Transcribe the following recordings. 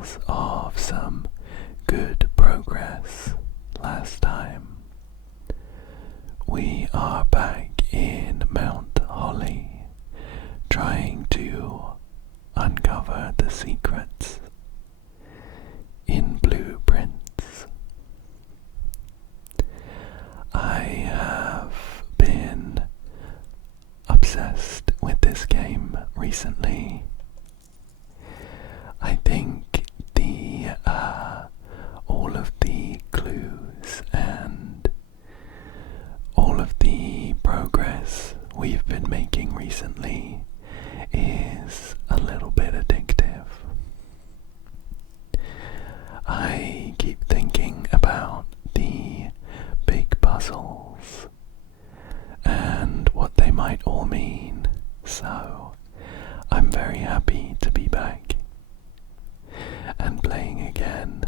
tales of some good progress last time. We are back in Mount Holly, trying to uncover the secrets in blueprints. I have been obsessed with this game recently. I think all of the clues and all of the progress we've been making recently is a little bit addictive. I keep thinking about the big puzzles and what they might all mean, so I'm very happy to be back and playing again.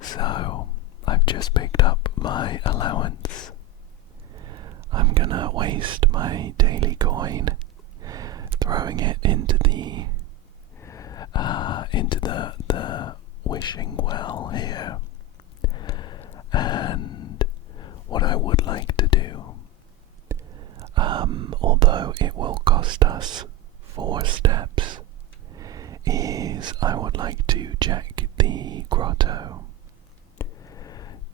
So I've just picked up my allowance. I'm gonna waste my daily coin throwing it into the wishing well here. And what I would like to do, although it will cost us 4 steps, is I would like to check the grotto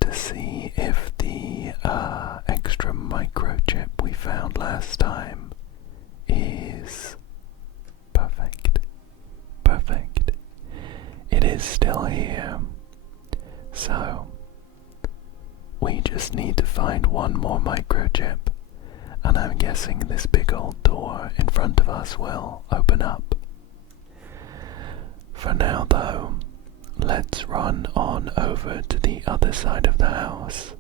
to see if the extra microchip we found last time is perfect. It is still here, so we just need to find one more microchip, and I'm guessing this big old door in front of us will open up. For now though, let's run on over to the other side of the house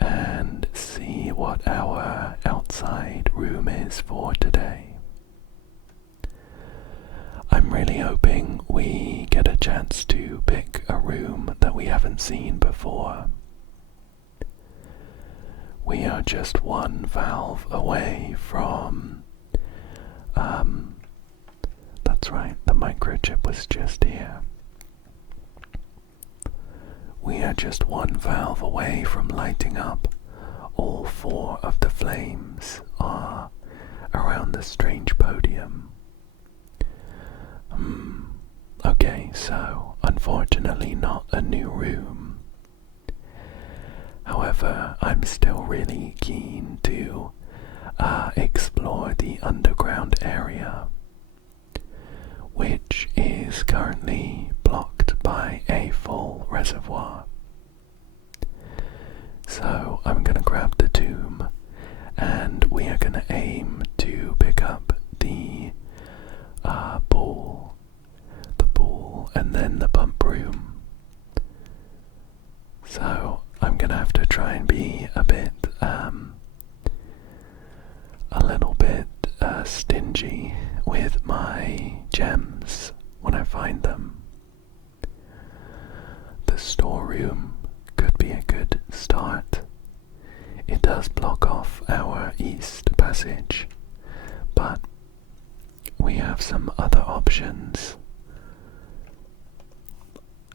and see what our outside room is for today. I'm really hoping we get a chance to pick a room that we haven't seen before. We are just one valve away from... that's right, the microchip was just here. We are just one valve away from lighting up all 4 of the flames around the strange podium. Okay, so unfortunately not a new room. However, I'm still really keen to explore the underground area, which is currently blocked by a full reservoir. So I'm gonna grab the tomb and we are gonna aim to pick up the pool and then the pump room. So I'm gonna have to try and be a little bit stingy with my gems when I find them. The storeroom could be a good start. It does block off our east passage, but we have some other options,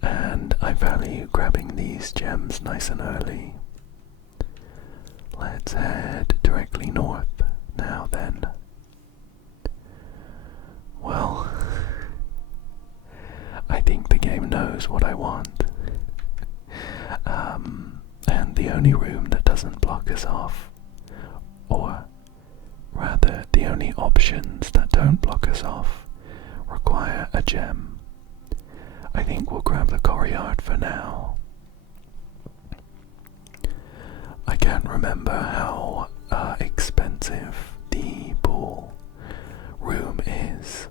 and I value grabbing these gems nice and early. Let's head directly north now then. Well, I think the game knows what I want. And the only room that doesn't block us off, or rather the only options that don't block us off, require a gem. I think we'll grab the courtyard for now. I can't remember how expensive the pool room is.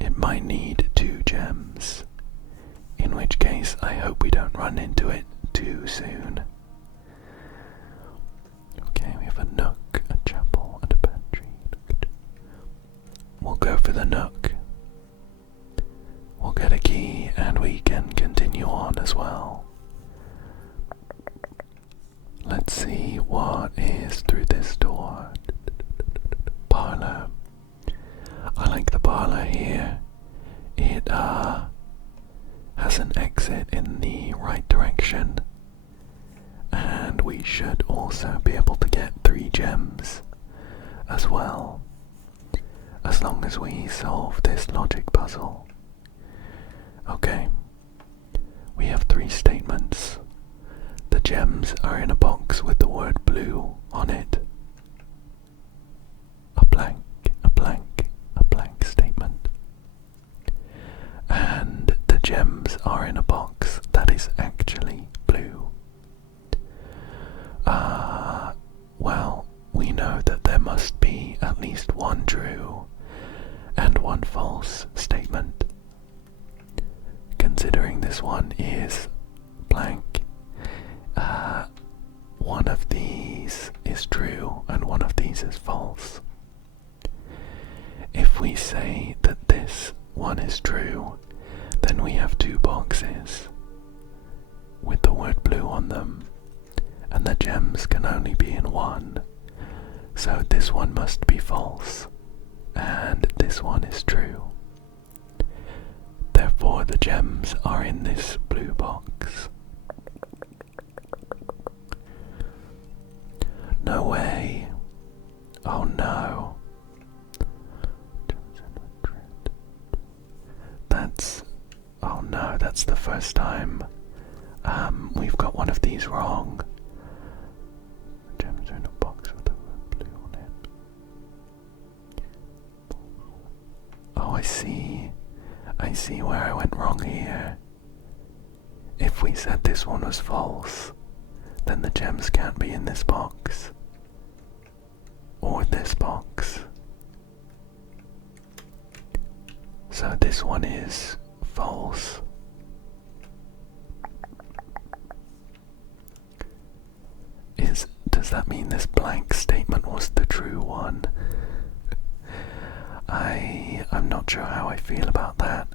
It might need 2 gems, in which case I hope we don't run into it too soon. Okay, we have a nook, a chapel, and a pantry. We'll go for the nook. We'll get a key and we can continue on as well. Let's see what is through this door. Parlor. I like the parlor here. has an exit in the right direction, and we should also be able to get 3 gems as well, as long as we solve this logic puzzle. Okay, we have 3 statements. The gems are in a box with the word blue on it. A blank, a blank, a blank statement. And the gems are in a box that is actually blue. Well, we know that there must be at least 1 true and 1 false statement. Considering this one is blank, one of these is true and one of these is false. If we say that this one is true, then we have 2 boxes with the word blue on them, and the gems can only be in one, so this one must be false, and this one is true. Therefore the gems are in this blue box. No way. Oh no. Oh no, that's the first time we've got one of these wrong. Gems are in a box with the word blue on it. Oh, I see where I went wrong here. If we said this one was false, then the gems can't be in this box or this box. So this one is false. Does that mean this blank statement was the true one? I'm not sure how I feel about that.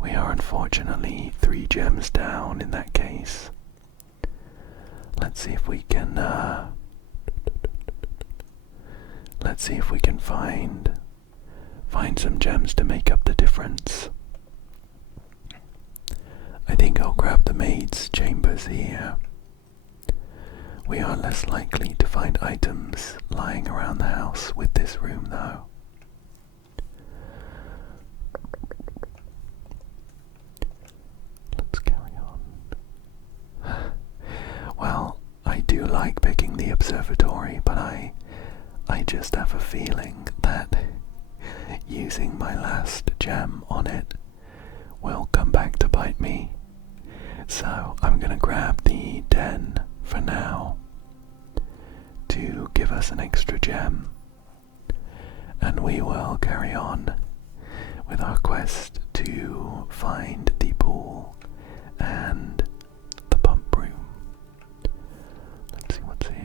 We are unfortunately 3 gems down in that case. Let's see if we can find some gems to make up the difference. I think I'll grab the maid's chambers here. We are less likely to find items lying around the house with this room though. Let's carry on. Well, I do like picking the observatory, but I just have a feeling that using my last gem on it will come back to bite me. So I'm gonna grab the den for now to give us an extra gem, and we will carry on with our quest to find the pool and the pump room. Let's see what's here.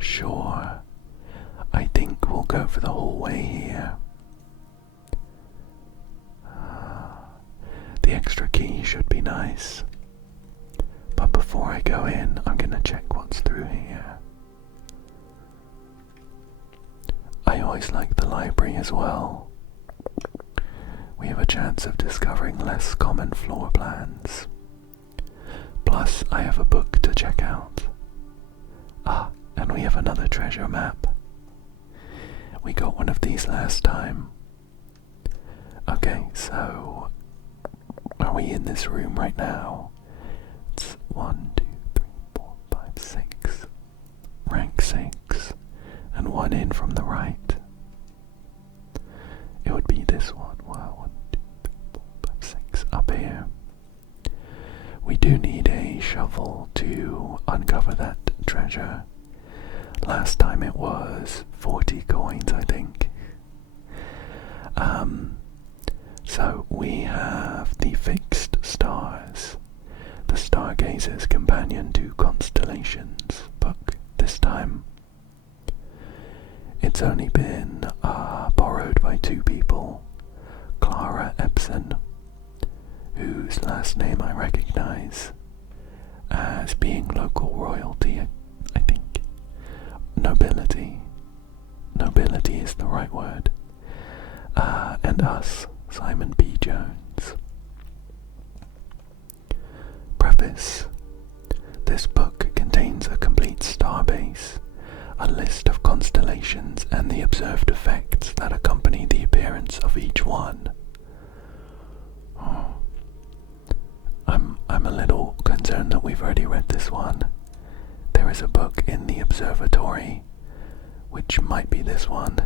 Sure. I think we'll go for the hallway here. The extra key should be nice. But before I go in, I'm gonna check what's through here. I always like the library as well. We have a chance of discovering less common floor plans. Plus, I have a book to check out. And we have another treasure map. We got one of these last time. Okay, so are we in this room right now? It's 1, 2, 3, 4, 5, 6. Rank 6. And 1 in from the right. It would be this one. Wow, 1, 2, 3, 4, 5, 6. Up here. We do need a shovel to uncover that treasure. Last time it was 40 coins, I think. So we have the fixed stars, the Stargazer's Companion to Constellations book this time. It's only been borrowed by 2 people, Clara Epson, whose last name I recognize as being local royalty, I think, nobility, mobility is the right word, and us, Simon B. Jones. Preface. This book contains a complete starbase, a list of constellations and the observed effects that accompany the appearance of each one. Oh. I'm a little concerned that we've already read this one. There is a book in the observatory, which might be this one.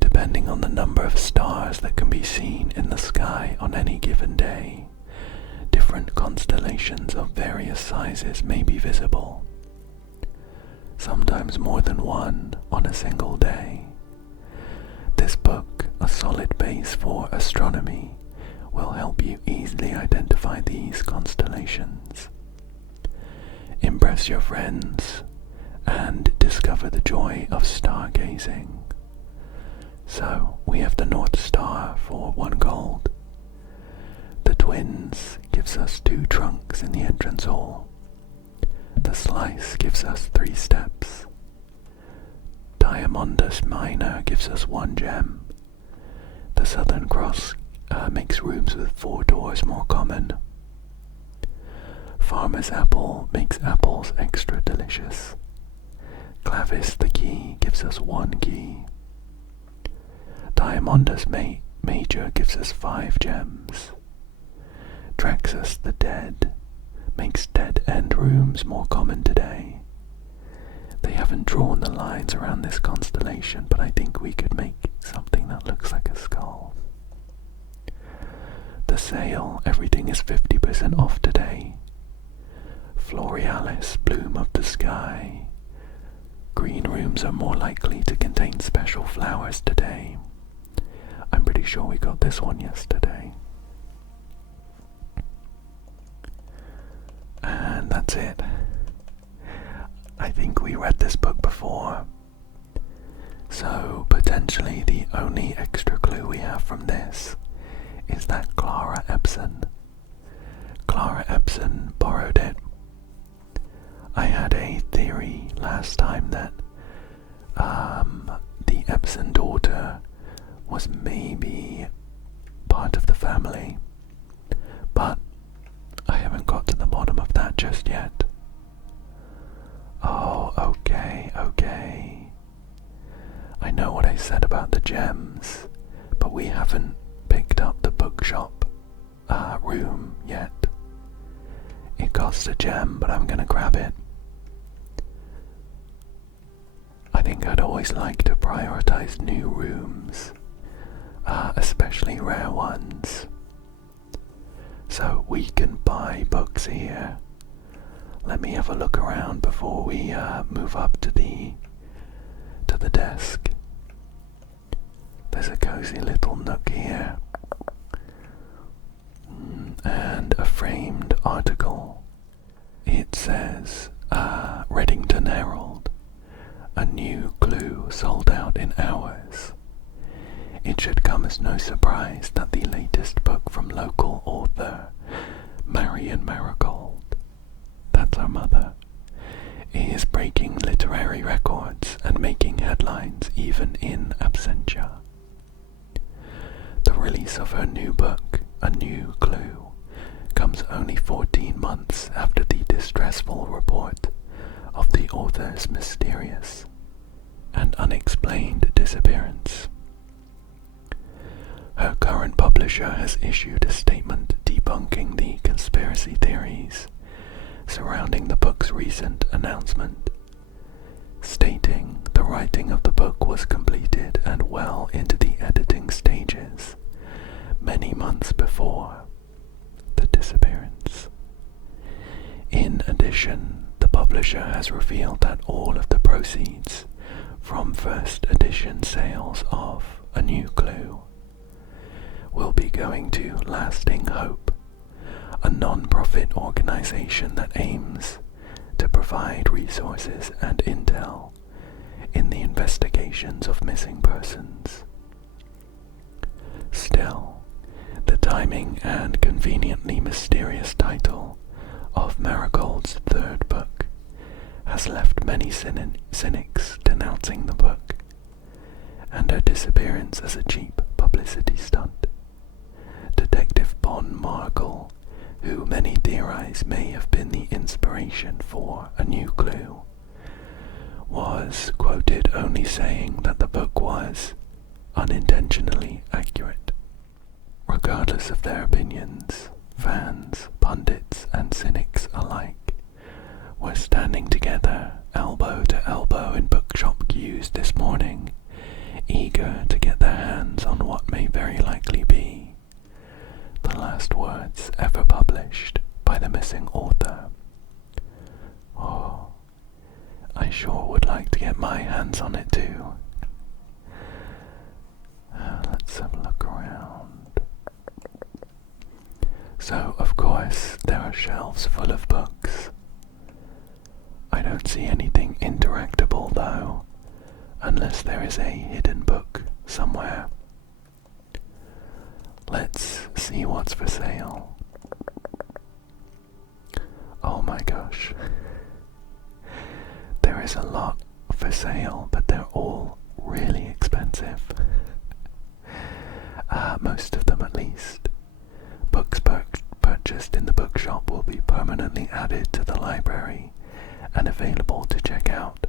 Depending on the number of stars that can be seen in the sky on any given day, different constellations of various sizes may be visible. Sometimes more than one on a single day. This book, a solid base for astronomy, will help you easily identify these constellations. Impress your friends and discover the joy of stargazing. So, we have the North Star for 1 gold. The Twins gives us 2 trunks in the entrance hall. The Slice gives us 3 steps. Diamondus Minor gives us 1 gem. The Southern Cross makes rooms with 4 doors more common. Farmer's Apple makes apples extra delicious. Clavis the Key gives us 1 key. Diamondus Major gives us 5 gems. Traxus the Dead makes dead-end rooms more common today. They haven't drawn the lines around this constellation, but I think we could make something that looks like a skull. The Sale, everything is 50% off today. Florealis, Bloom of the Sky. Green rooms are more likely to contain special flowers today. I'm pretty sure we got this one yesterday. And that's it. I think we read this book before. So potentially the only extra clue we have from this is that Clara Epson borrowed it. I had a theory last time that the Epson daughter was maybe part of the family, but I haven't got to the bottom of that just yet. Oh, okay. I know what I said about the gems, but we haven't picked up the bookshop room yet. It costs a gem, but I'm gonna grab it. I think I'd always like to prioritize new rooms, especially rare ones. So we can buy books here. Let me have a look around before we move up to the desk. There's a cozy little nook here, and a framed article. It says, Reddington Herald, a new clue sold out in hours. It should come as no surprise that the latest book from local author Marion Marigold, that's our mother, is breaking literary records and making headlines even in absentia. The release of her new book, A New Clue, comes only 14 months after the distressful report of the author's mysterious and unexplained disappearance. Her current publisher has issued a statement debunking the conspiracy theories surrounding the book's recent announcement, stating the writing of the book was completed and well into the editing stages many months before the disappearance. In addition, the publisher has revealed that all of the proceeds from first edition sales of A New Clue will be going to Lasting Hope, a non-profit organization that aims to provide resources and intel in the investigations of missing persons. Still, the timing and conveniently mysterious title of Marigold's third book has left many cynics denouncing the book, and her disappearance as a cheap publicity stunt. Detective Bon Markle, who many theorize may have been the inspiration for A New Clue, was quoted only saying that the book was unintentionally accurate. Regardless of their opinions, fans, pundits, and cynics alike were standing together, elbow to elbow in bookshop queues this morning, eager to get their hands on what may very likely be the last words ever published by the missing author. Oh, I sure would like to get my hands on it too. Let's have a look around. So, of course, there are shelves full of books. I don't see anything interactable though, unless there is a hidden book somewhere. Let's see what's for sale. Oh my gosh. There is a lot for sale, but they're all really expensive. Most of them at least. Books purchased in the bookshop will be permanently added to the library and available to check out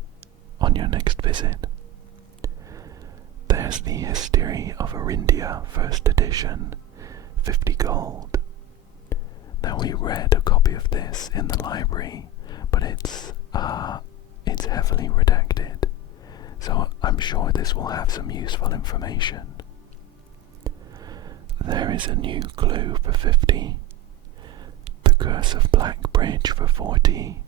on your next visit. There's the History of Arindia First Edition, 50 gold. Now we read a copy of this in the library, but it's heavily redacted, so I'm sure this will have some useful information. There is A New Clue for 50, The Curse of Black Bridge for 40.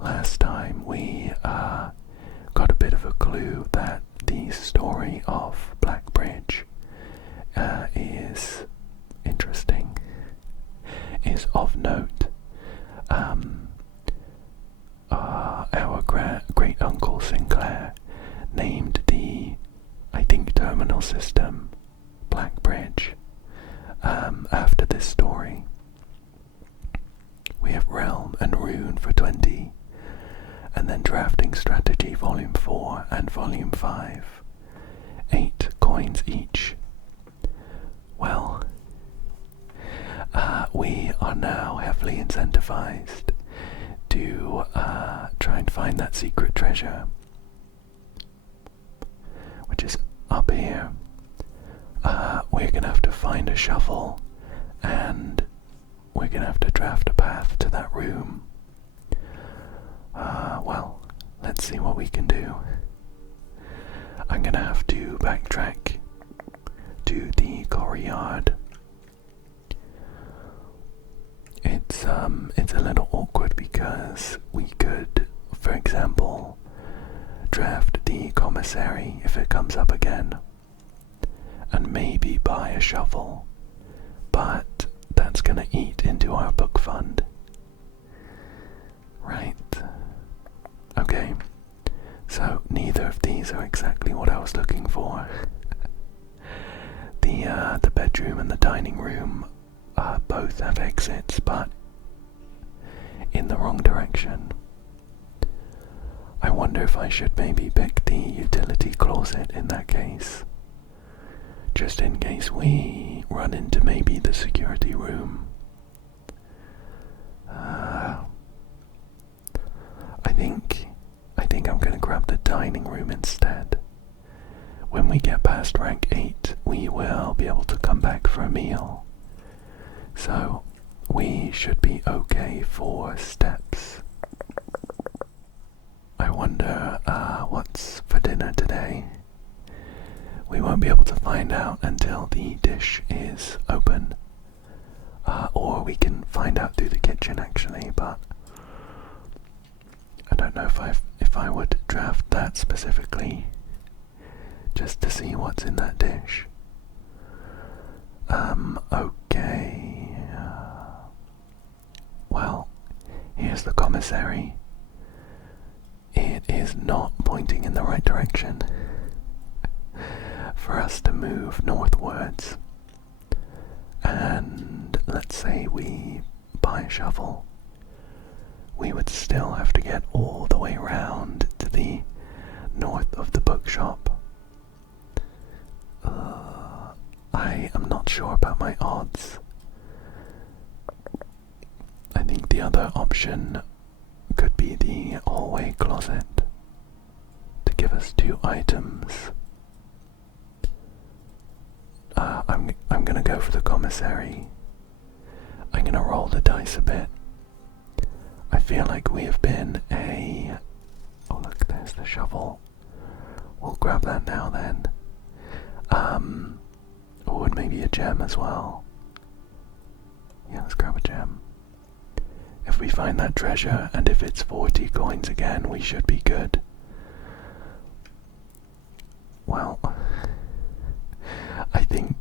Last time we got a bit of a clue that the story of Black Bridge is interesting, is of note. Our great uncle Sinclair named the, I think, terminal system Black Bridge after this story. We have Realm and Rune for 20, and then Drafting Strategy Volume 4 and Volume 5, 8 coins each. Well, we are now heavily incentivized to try and find that secret treasure, which is up here. We're gonna have to find a shovel, and we're gonna have to draft a path to that room. Well, let's see what we can do. I'm gonna have to backtrack to the courtyard. It's a little awkward because we could, for example, draft the commissary if it comes up again, and maybe buy a shovel, but that's gonna eat into our book fund. Right. Okay. So neither of these are exactly what I was looking for. The bedroom and the dining room both have exits, but in the wrong direction. I wonder if I should maybe pick the utility closet in that case, just in case we run into maybe the security room. I think I'm gonna grab the dining room instead. When we get past rank 8, we will be able to come back for a meal. So we should be okay for steps. I wonder what's for dinner today. We won't be able to find out until the dish is open. Or we can find out through the kitchen actually, but I don't know if I would draft that specifically just to see what's in that dish. Okay. Well, here's the commissary. It is not pointing in the right direction for us to move northwards. And let's say we buy a shovel. we would still have to get all the way round to the north of the bookshop. I am not sure about my odds. I think the other option could be the hallway closet to give us 2 items. I'm gonna go for the commissary. I'm gonna roll the dice a bit. I feel like we have been oh look, there's the shovel. We'll grab that now then. Or maybe a gem as well. Yeah, let's grab a gem. If we find that treasure, and if it's 40 coins again, we should be good. Well, I think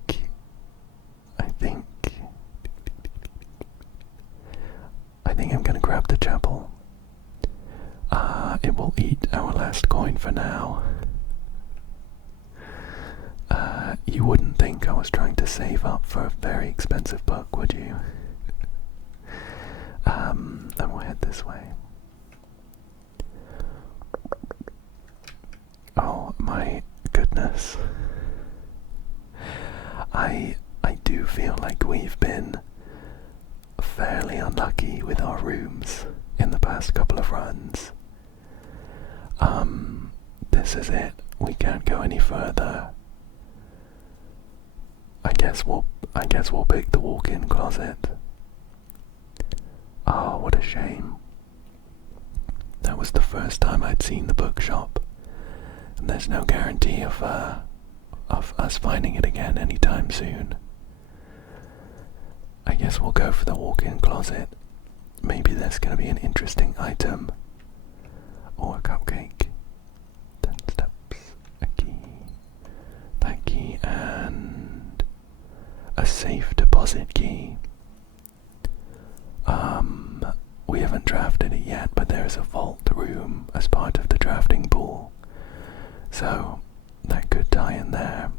I'm gonna grab the chapel. It will eat our last coin for now. You wouldn't think I was trying to save up for a very expensive book, would you? Then we'll head this way. Oh my goodness. I do feel like we've been fairly unlucky with our rooms in the past couple of runs. This is it. We can't go any further. I guess we'll pick the walk-in closet. Oh, what a shame. That was the first time I'd seen the bookshop, and there's no guarantee of us finding it again anytime soon. I guess we'll go for the walk-in closet. Maybe there's gonna be an interesting item. Or a cupcake. 10 steps. A key. That key and a safe deposit key. We haven't drafted it yet, but there's a vault room as part of the drafting pool. So that could tie in there.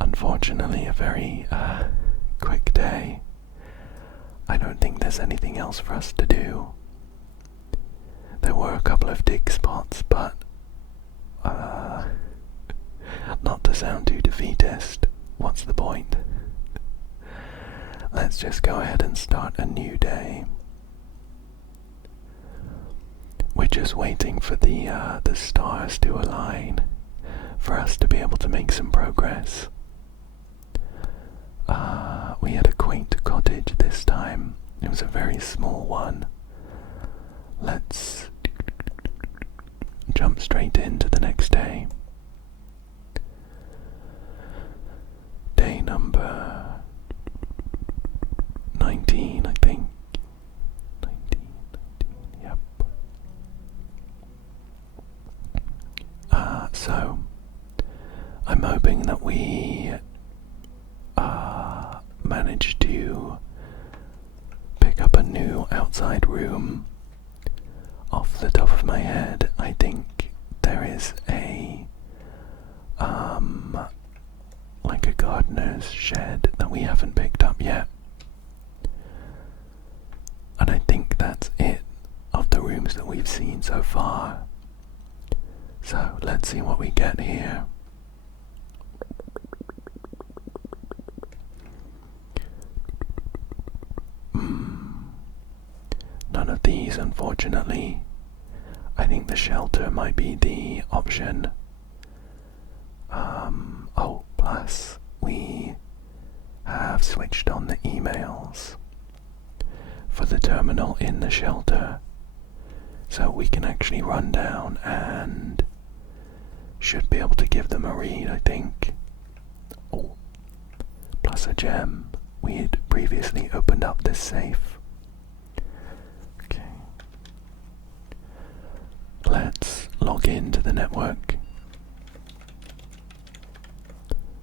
Unfortunately, a very quick day. I don't think there's anything else for us to do. There were a couple of dig spots, but not to sound too defeatist, what's the point? Let's just go ahead and start a new day. We're just waiting for the stars to align for us to be able to make some progress. We had a quaint cottage this time. It was a very small one. Let's jump straight into the next day. Day number 19, I think. 19, yep. So, I'm hoping that we manage to pick up a new outside room. Off the top of my head, I think there is like a gardener's shed that we haven't picked up yet. And I think that's it of the rooms that we've seen so far. So let's see what we get here. None of these, unfortunately. I think the shelter might be the option. Oh, plus we have switched on the emails for the terminal in the shelter, so we can actually run down and should be able to give them a read, I think. Oh, plus a gem. We had previously opened up this safe. Okay. Let's log into the network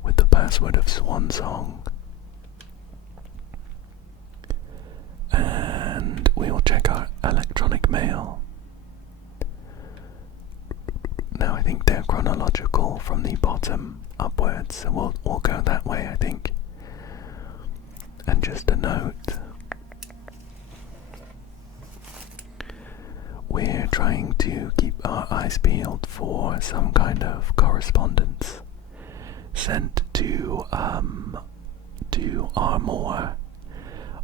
with the password of Swan Song. And we will check our electronic mail. Now I think they're chronological from the bottom upwards, so we'll go that way, I think. And just a note, we're trying to keep our eyes peeled for some kind of correspondence sent to Armour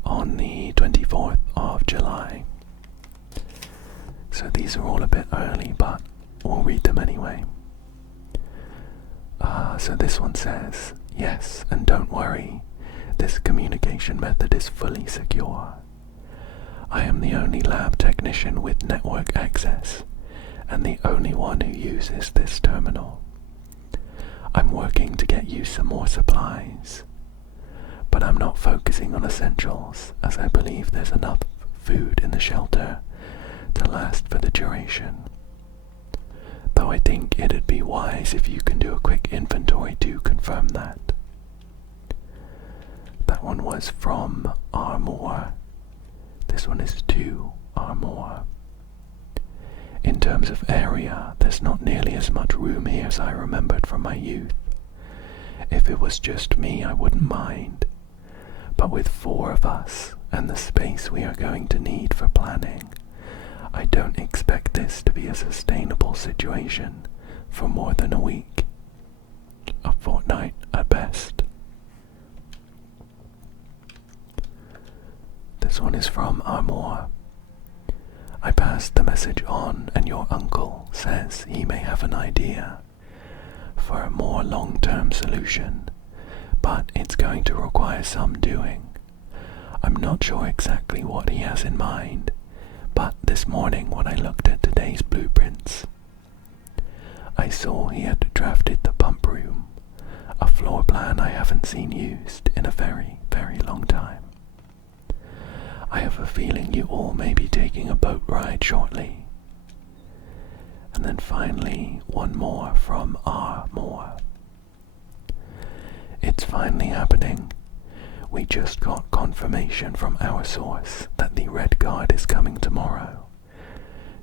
on the 24th of July. So these are all a bit early, but we'll read them anyway. So this one says, "Yes, and don't worry, this communication method is fully secure. I am the only lab technician with network access, and the only one who uses this terminal. I'm working to get you some more supplies, but I'm not focusing on essentials, as I believe there's enough food in the shelter to last for the duration. Though I think it'd be wise if you can do a quick inventory to confirm that." That one was from Armour. This one is to Armour. "In terms of area, there's not nearly as much room here as I remembered from my youth. If it was just me, I wouldn't mind. But with 4 of us, and the space we are going to need for planning, I don't expect this to be a sustainable situation for more than a week. A fortnight at best." This one is from Armour. "I passed the message on, and your uncle says he may have an idea for a more long-term solution, but it's going to require some doing. I'm not sure exactly what he has in mind, but this morning when I looked at today's blueprints, I saw he had drafted the pump room, a floor plan I haven't seen used in a very, very long time. I have a feeling you all may be taking a boat ride shortly." And then finally, one more from Armour. "It's finally happening. We just got confirmation from our source that the Red Guard is coming tomorrow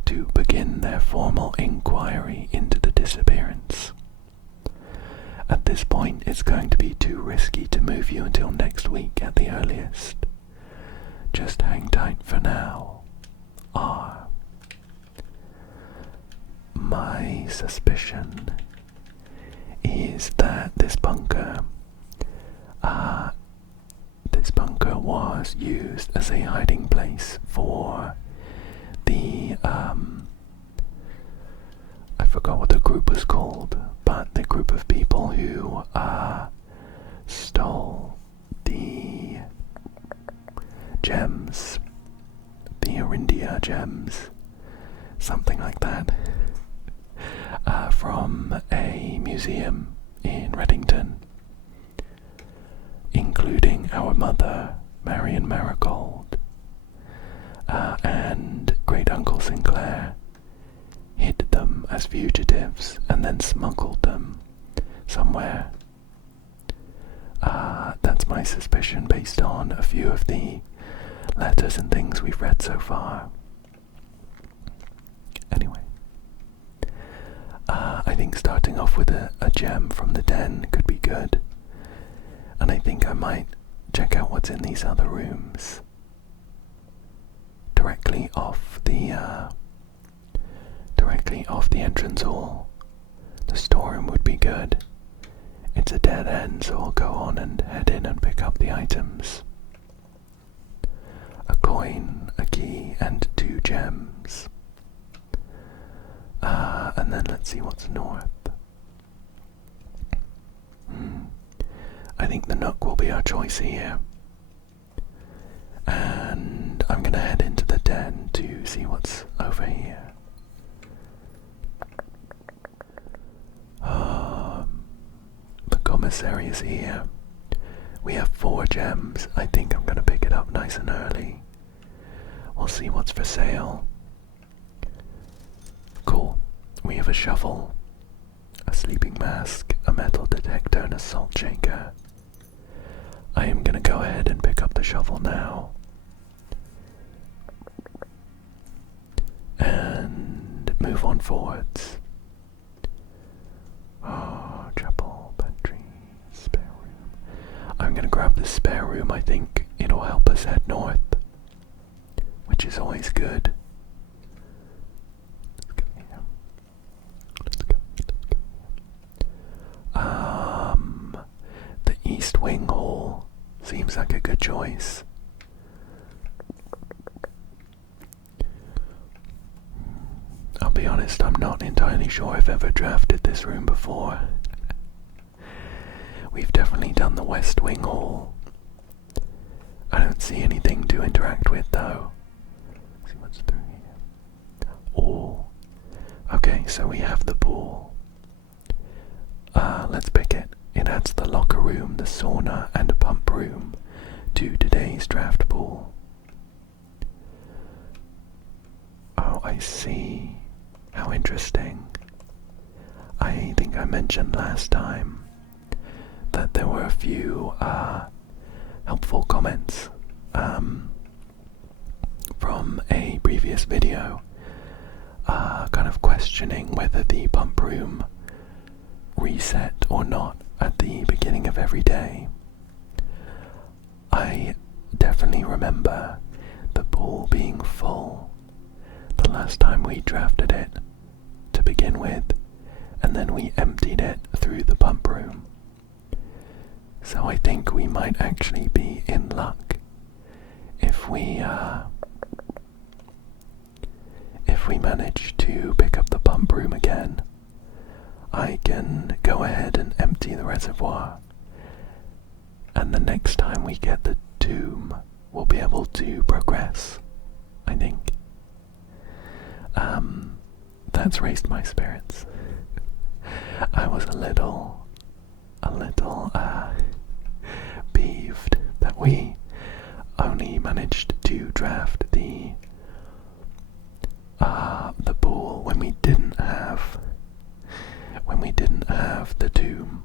to begin their formal inquiry into the disappearance. At this point, it's going to be too risky to move you until next week at the earliest. Just hang tight for now. R." My suspicion is that this bunker was used as a hiding place for the I forgot what the group was called, but the group of people who stole the gems, the Arindia gems, something like that, from a museum in Reddington, including our mother, Marion Marigold, and Great Uncle Sinclair, hid them as fugitives and then smuggled them somewhere. That's my suspicion based on a few of the letters and things we've read so far. Anyway, I think starting off with a gem from the den could be good, and I think I might check out what's in these other rooms directly off the entrance hall. The storeroom would be good. It's a dead end, so I'll go on and head in and pick up the items. A coin, a key, and 2 gems. And then let's see what's north. I think the Nook will be our choice here. And I'm gonna head into the den to see what's over here. The commissary is here. We have 4 gems. I think I'm gonna pick it up nice and early. We'll see what's for sale. Cool. We have a shovel, a sleeping mask, a metal detector, and a salt shaker. I am gonna go ahead and pick up the shovel now. And move on forwards. Oh, chapel, pantry, spare room. I'm gonna grab the spare room. I think it'll help us head north, which is always good. seems like a good choice. I'll be honest, I'm not entirely sure I've ever drafted this room before. We've definitely done the West Wing Hall. I don't see anything to interact with though. Let's see what's through here. Oh, okay, so we have the pool. Let's pick it. It adds the locker room, the sauna, and a pump room to today's draft pool. Oh, I see. How interesting. I think I mentioned last time that there were a few helpful comments from a previous video kind of questioning whether the pump room reset or not at the beginning of every day. I definitely remember the pool being full the last time we drafted it to begin with, and then we emptied it through the pump room. So I think we might actually be in luck if we manage to pick up the pump room again. I can go ahead and empty the reservoir, and the next time we get the tomb, we'll be able to progress, I think. That's raised my spirits. I was a little peeved that we only managed to draft the pool when we didn't have the tomb.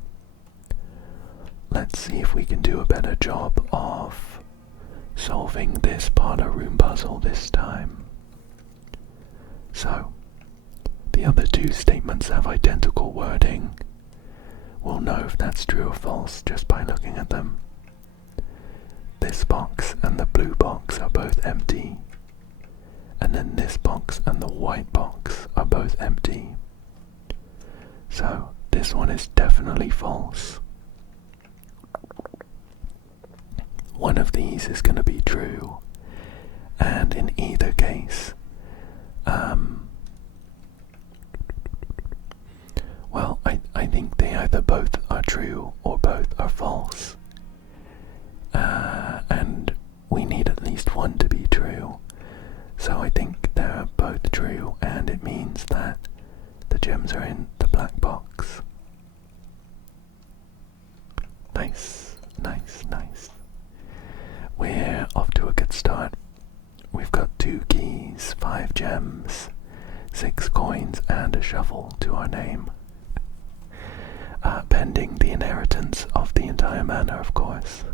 Let's see if we can do a better job of solving this parlor room puzzle this time. So, the other two statements have identical wording. We'll know if that's true or false just by looking at them. This box and the blue box are both empty, and then this box and the white box are both empty. So, this one is definitely false. One of these is going to be true, and in either case, well, I think they either both are true or both are false. And we need at least one to be true. So I think they're both true, and it means that the gems are in the black box. Nice, nice, nice. We're off to a good start. We've got 2 keys, 5 gems, 6 coins, and a shovel to our name. Pending the inheritance of the entire manor, of course.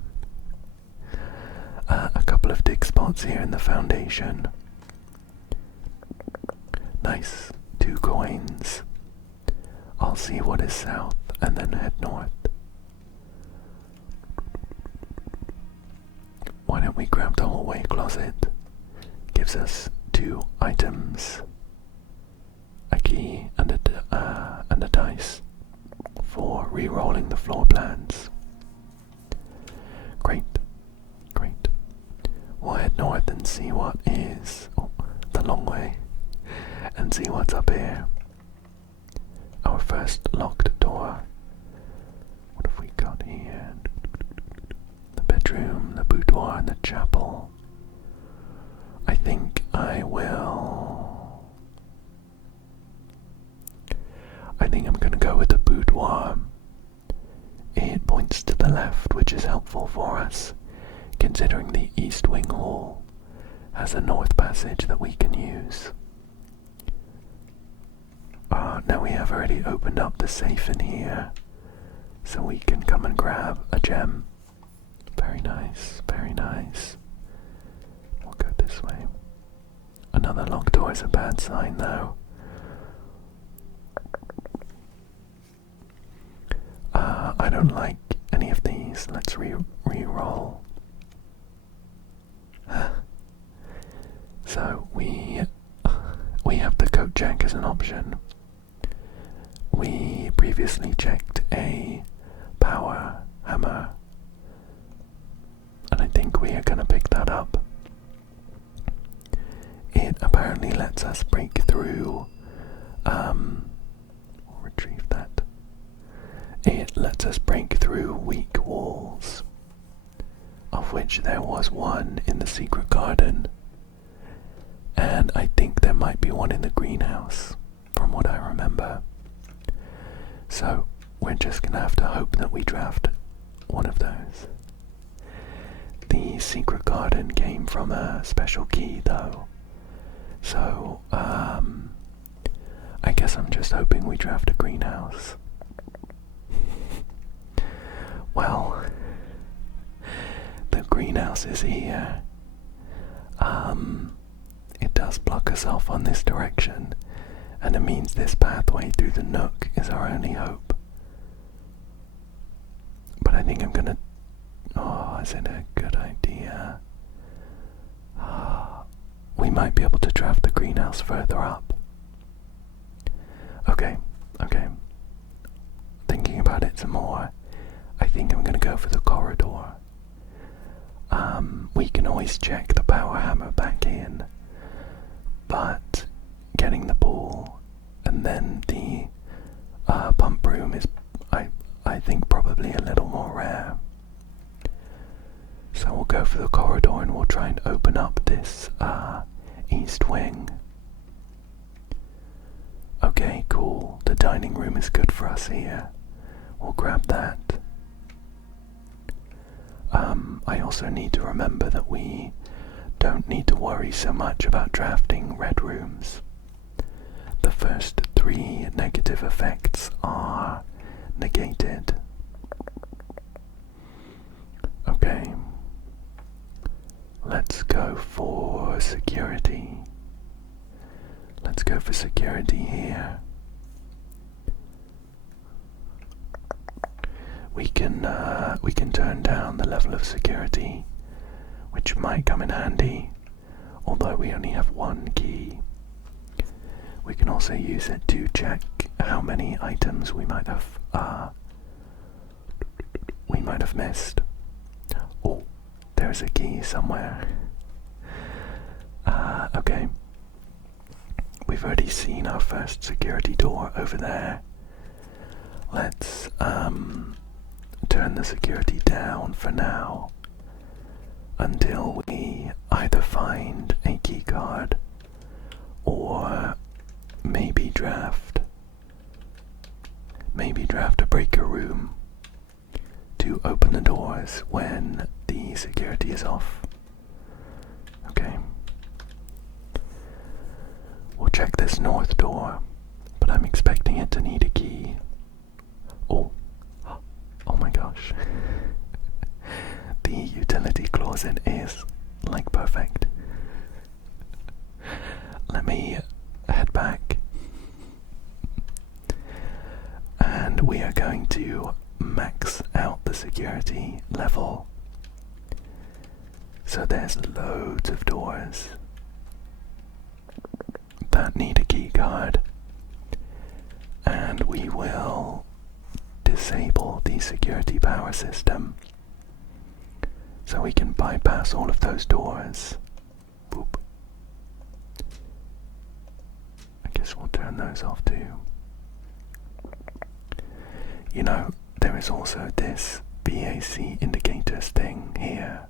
A couple of dig spots here in the foundation. Nice, 2 coins. I'll see what is south and then head north. Why don't we grab the hallway closet? Gives us 2 items, a key and a dice for re-rolling the floor plans. Great, great. We'll head north and see what is the long way, and see what's up here. Our first locked door. What have we got here? The bedroom, the boudoir, and the chapel. I think I'm gonna go with the boudoir. It points to the left, which is helpful for us, considering the East Wing Hall has a north passage that we can use. Now we have already opened up the safe in here, so we can come and grab a gem. Very nice, very nice. We'll go this way. Another locked door is a bad sign though. I don't like any of these. Let's re-roll. So we have the coat check as an option. We previously checked a power hammer. think we are going to pick that up. It apparently lets us break through, retrieve that. It lets us break through weak walls, of which there was one in the secret garden, and I think there might be one in the greenhouse, from what I remember. So, we're just gonna have to hope that we draft one of those. The secret garden came from a special key though, so I guess I'm just hoping we draft a greenhouse. Well, the greenhouse is here. It does block us off on this direction, and it means this pathway through the nook is our only hope. But I think I'm gonna... Oh, is it a good idea? We might be able to draft the greenhouse further up. Okay. Thinking about it some more, I think I'm gonna go for the corridor. We can always check the power hammer back in, but getting the pool and then the pump room is, I think, probably a little more rare. So we'll go for the corridor and we'll try and open up this east wing. Okay, cool. The dining room is good for us here. We'll grab that. I also need to remember that we don't need to worry so much about drafting red rooms. The first 3 negative effects are negated. Okay. Let's go for security. Let's go for security here. We can turn down the level of security, which might come in handy, although we only have 1 key. We can also use it to check how many items we might have missed. Oh, there's a key somewhere. Okay. We've already seen our first security door over there. Let's turn the security down for now until we either find a key card or maybe draft a breaker room to open the doors when the security is off. Okay. We'll check this north door, but I'm expecting it to need a key. Oh my gosh. The utility closet is like perfect. Let me head back. And we are going to max out the security level. So there's loads of doors that need a key card, and we will disable the security power system so we can bypass all of those doors. Boop. I guess we'll turn those off too. You know, there is also this BAC indicators thing here.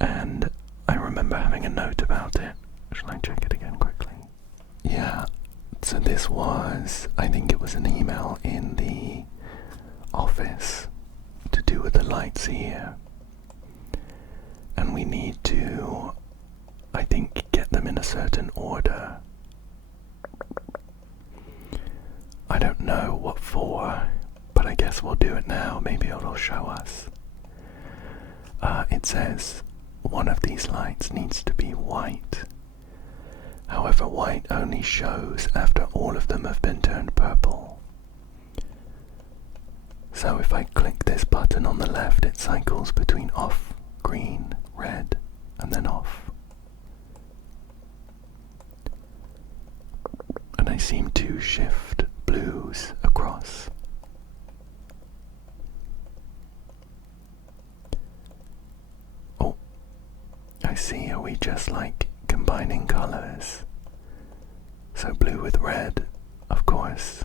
And I remember having a note about it. Shall I check it again quickly? Yeah, so this was, I think it was an email in the office to do with the lights here. And we need to, I think, get them in a certain order. I don't know what for, but I guess we'll do it now. Maybe it'll show us. It says one of these lights needs to be white. However, white only shows after all of them have been turned purple. So if I click this button on the left, it cycles between off, green, red, and then off. And I seem to shift blues across. see. Are we just like combining colours? So blue with red, of course,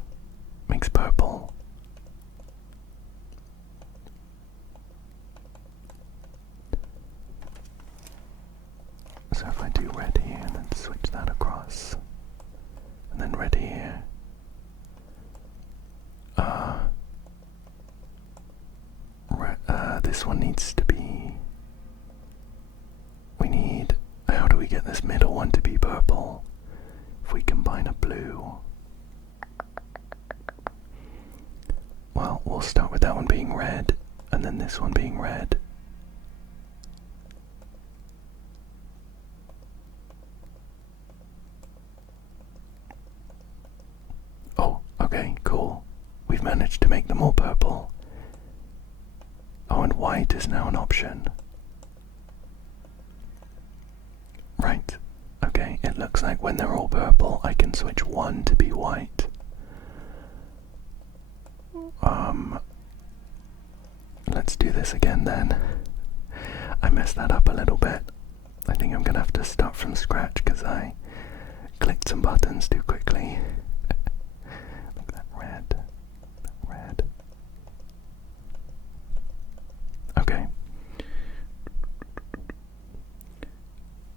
makes purple. So if I do red here and then switch that across, and then red here, this one needs to be, how do we get this middle one to be purple? If we combine a blue, well, we'll start with that one being red, and then this one being red. Oh, okay, cool. We've managed to make them all purple. Oh, and white is now an option. Right. Okay, it looks like when they're all purple, I can switch one to be white. Let's do this again then. I messed that up a little bit. I think I'm gonna have to start from scratch because I clicked some buttons too quickly. Look at that red. Red. Okay.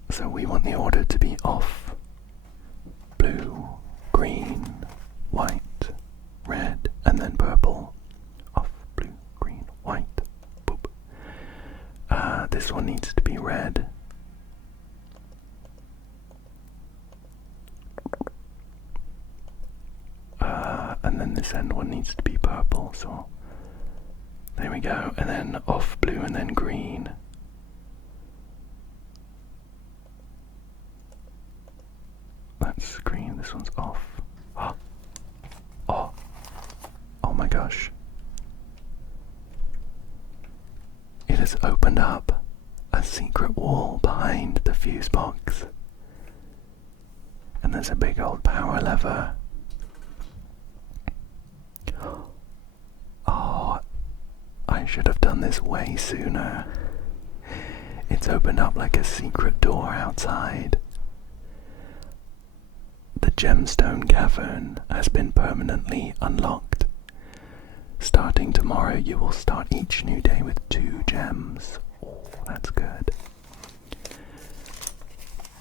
So we want the order to be off, blue, green, white, red, and then purple. Off, blue, green, white. Boop. This one needs to be red. And then this end one needs to be purple, so there we go. And then off blue and then green. That's green, this one's off. Oh my gosh. It has opened up a secret wall behind the fuse box. And there's a big old power lever. Oh, I should have done this way sooner. It's opened up like a secret door outside. The gemstone cavern has been permanently unlocked. Starting tomorrow, you will start each new day with 2 gems. Oh, that's good.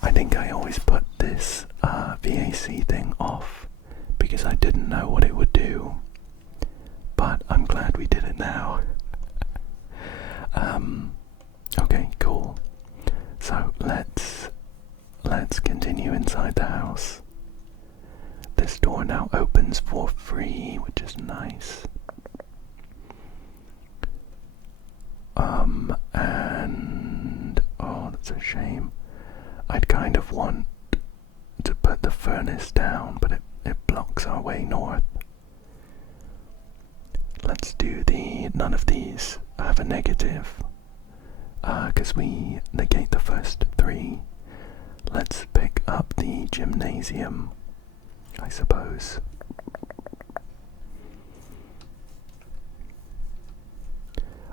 I think I always put this VAC thing off because I didn't know what it would do. But I'm glad we did it now. Okay, cool. So let's continue inside the house. This door now opens for free, which is nice. And oh, that's a shame. I'd kind of want to put the furnace down, but it blocks our way north. Let's do none of these have a negative, because we negate the first 3. Let's pick up the gymnasium, I suppose.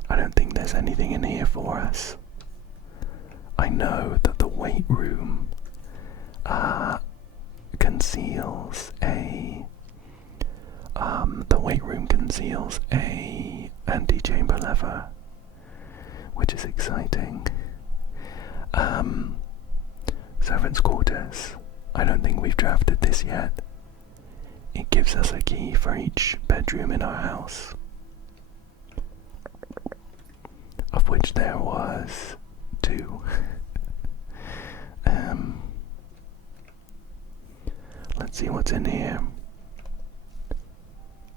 I don't think there's anything in here for us. I know that the weight room conceals a anti-chamber lever, which is exciting. Servants' quarters. I don't think we've drafted this yet. It gives us a key for each bedroom in our house, of which there was 2. Let's see what's in here.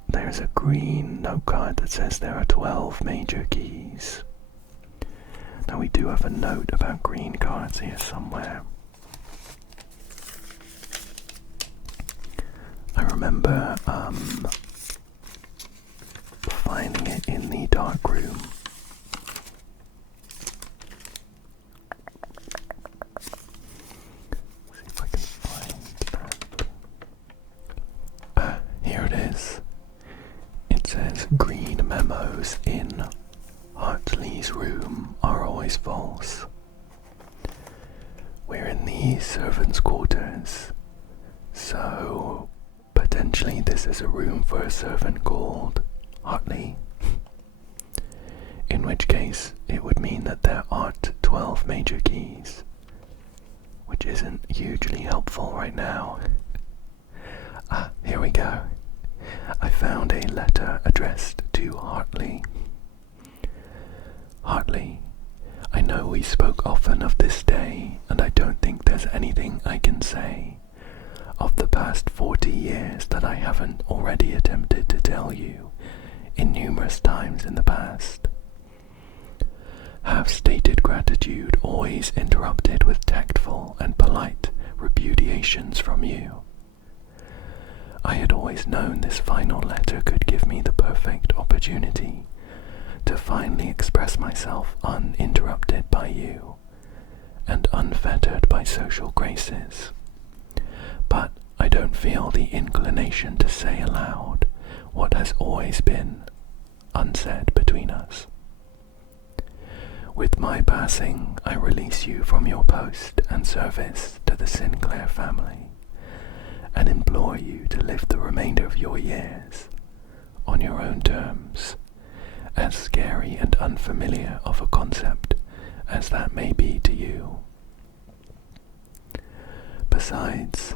There's a green note card that says there are 12 major keys. Now we do have a note about green cards here somewhere. I remember finding it in the dark room. See if I can find that. Here it is. It says green memos in Hartley's room are always false. We're in the servants' quarters, so potentially this is a room for a servant called Hartley. In which case, it would mean that there aren't 12 major keys, which isn't hugely helpful right now. Ah, here we go. I found a letter addressed to Hartley. Hartley, I know we spoke often of this day, and I don't think there's anything I can say of the past 40 years that I haven't already attempted to tell you in numerous times in the past. Have stated gratitude always interrupted with tactful and polite repudiations from you. I had always known this final letter could give me the perfect opportunity to finally express myself uninterrupted by you and unfettered by social graces. But I don't feel the inclination to say aloud what has always been unsaid between us. With my passing, I release you from your post and service to the Sinclair family, and implore you to live the remainder of your years on your own terms, as scary and unfamiliar of a concept as that may be to you. Besides,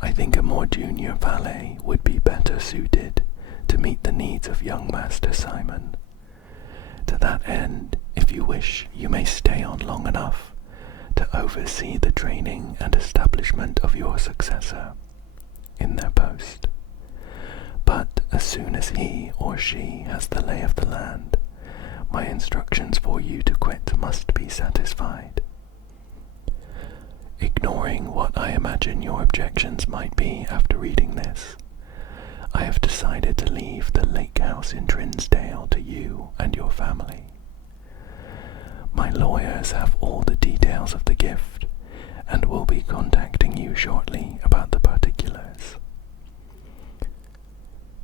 I think a more junior valet would be better suited to meet the needs of young Master Simon. To that end, if you wish, you may stay on long enough to oversee the training and establishment of your successor in their post. But as soon as he or she has the lay of the land, my instructions for you to quit must be satisfied. Ignoring what I imagine your objections might be after reading this, I have decided to leave the lake house in Trinsdale to you and your family. My lawyers have all the details of the gift and will be contacting you shortly about the particulars.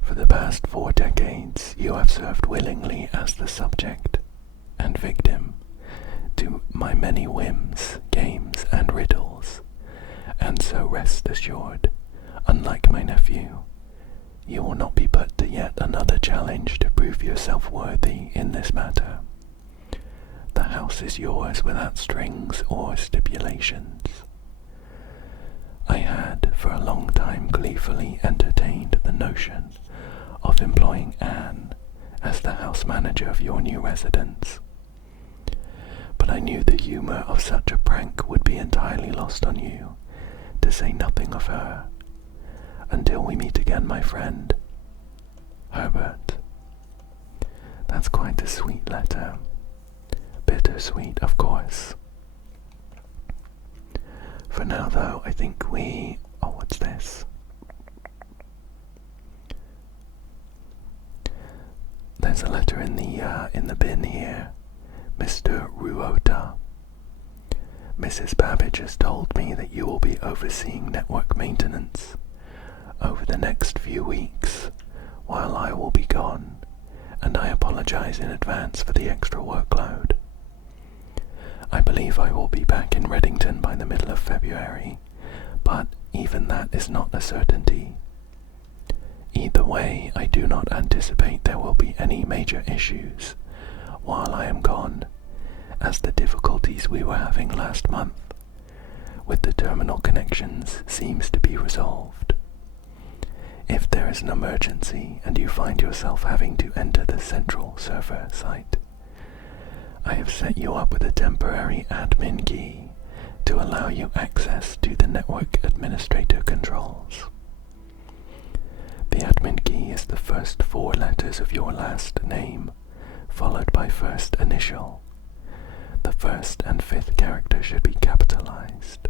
For the past 4 decades, you have served willingly as the subject and victim to my many whims, games, and riddles, and so rest assured, unlike my nephew, you will not be put to yet another challenge to prove yourself worthy in this matter. The house is yours without strings or stipulations. I had for a long time gleefully entertained the notion of employing Anne as the house manager of your new residence, but I knew the humour of such a prank would be entirely lost on you, to say nothing of her. Until we meet again, my friend, Herbert. That's quite a sweet letter. Bittersweet, of course. For now, though, I think we... Oh, what's this? There's a letter in the bin here. Mr. Ruota. Mrs. Babbage has told me that you will be overseeing network maintenance over the next few weeks while I will be gone, and I apologize in advance for the extra workload. I believe I will be back in Reddington by the middle of February, but even that is not a certainty. Either way, I do not anticipate there will be any major issues while I am gone, as the difficulties we were having last month with the terminal connections seems to be resolved. If there is an emergency and you find yourself having to enter the central server site, I have set you up with a temporary admin key to allow you access to the network administrator controls. The admin key is the first 4 letters of your last name, followed by first initial. The first and 5th character should be capitalized.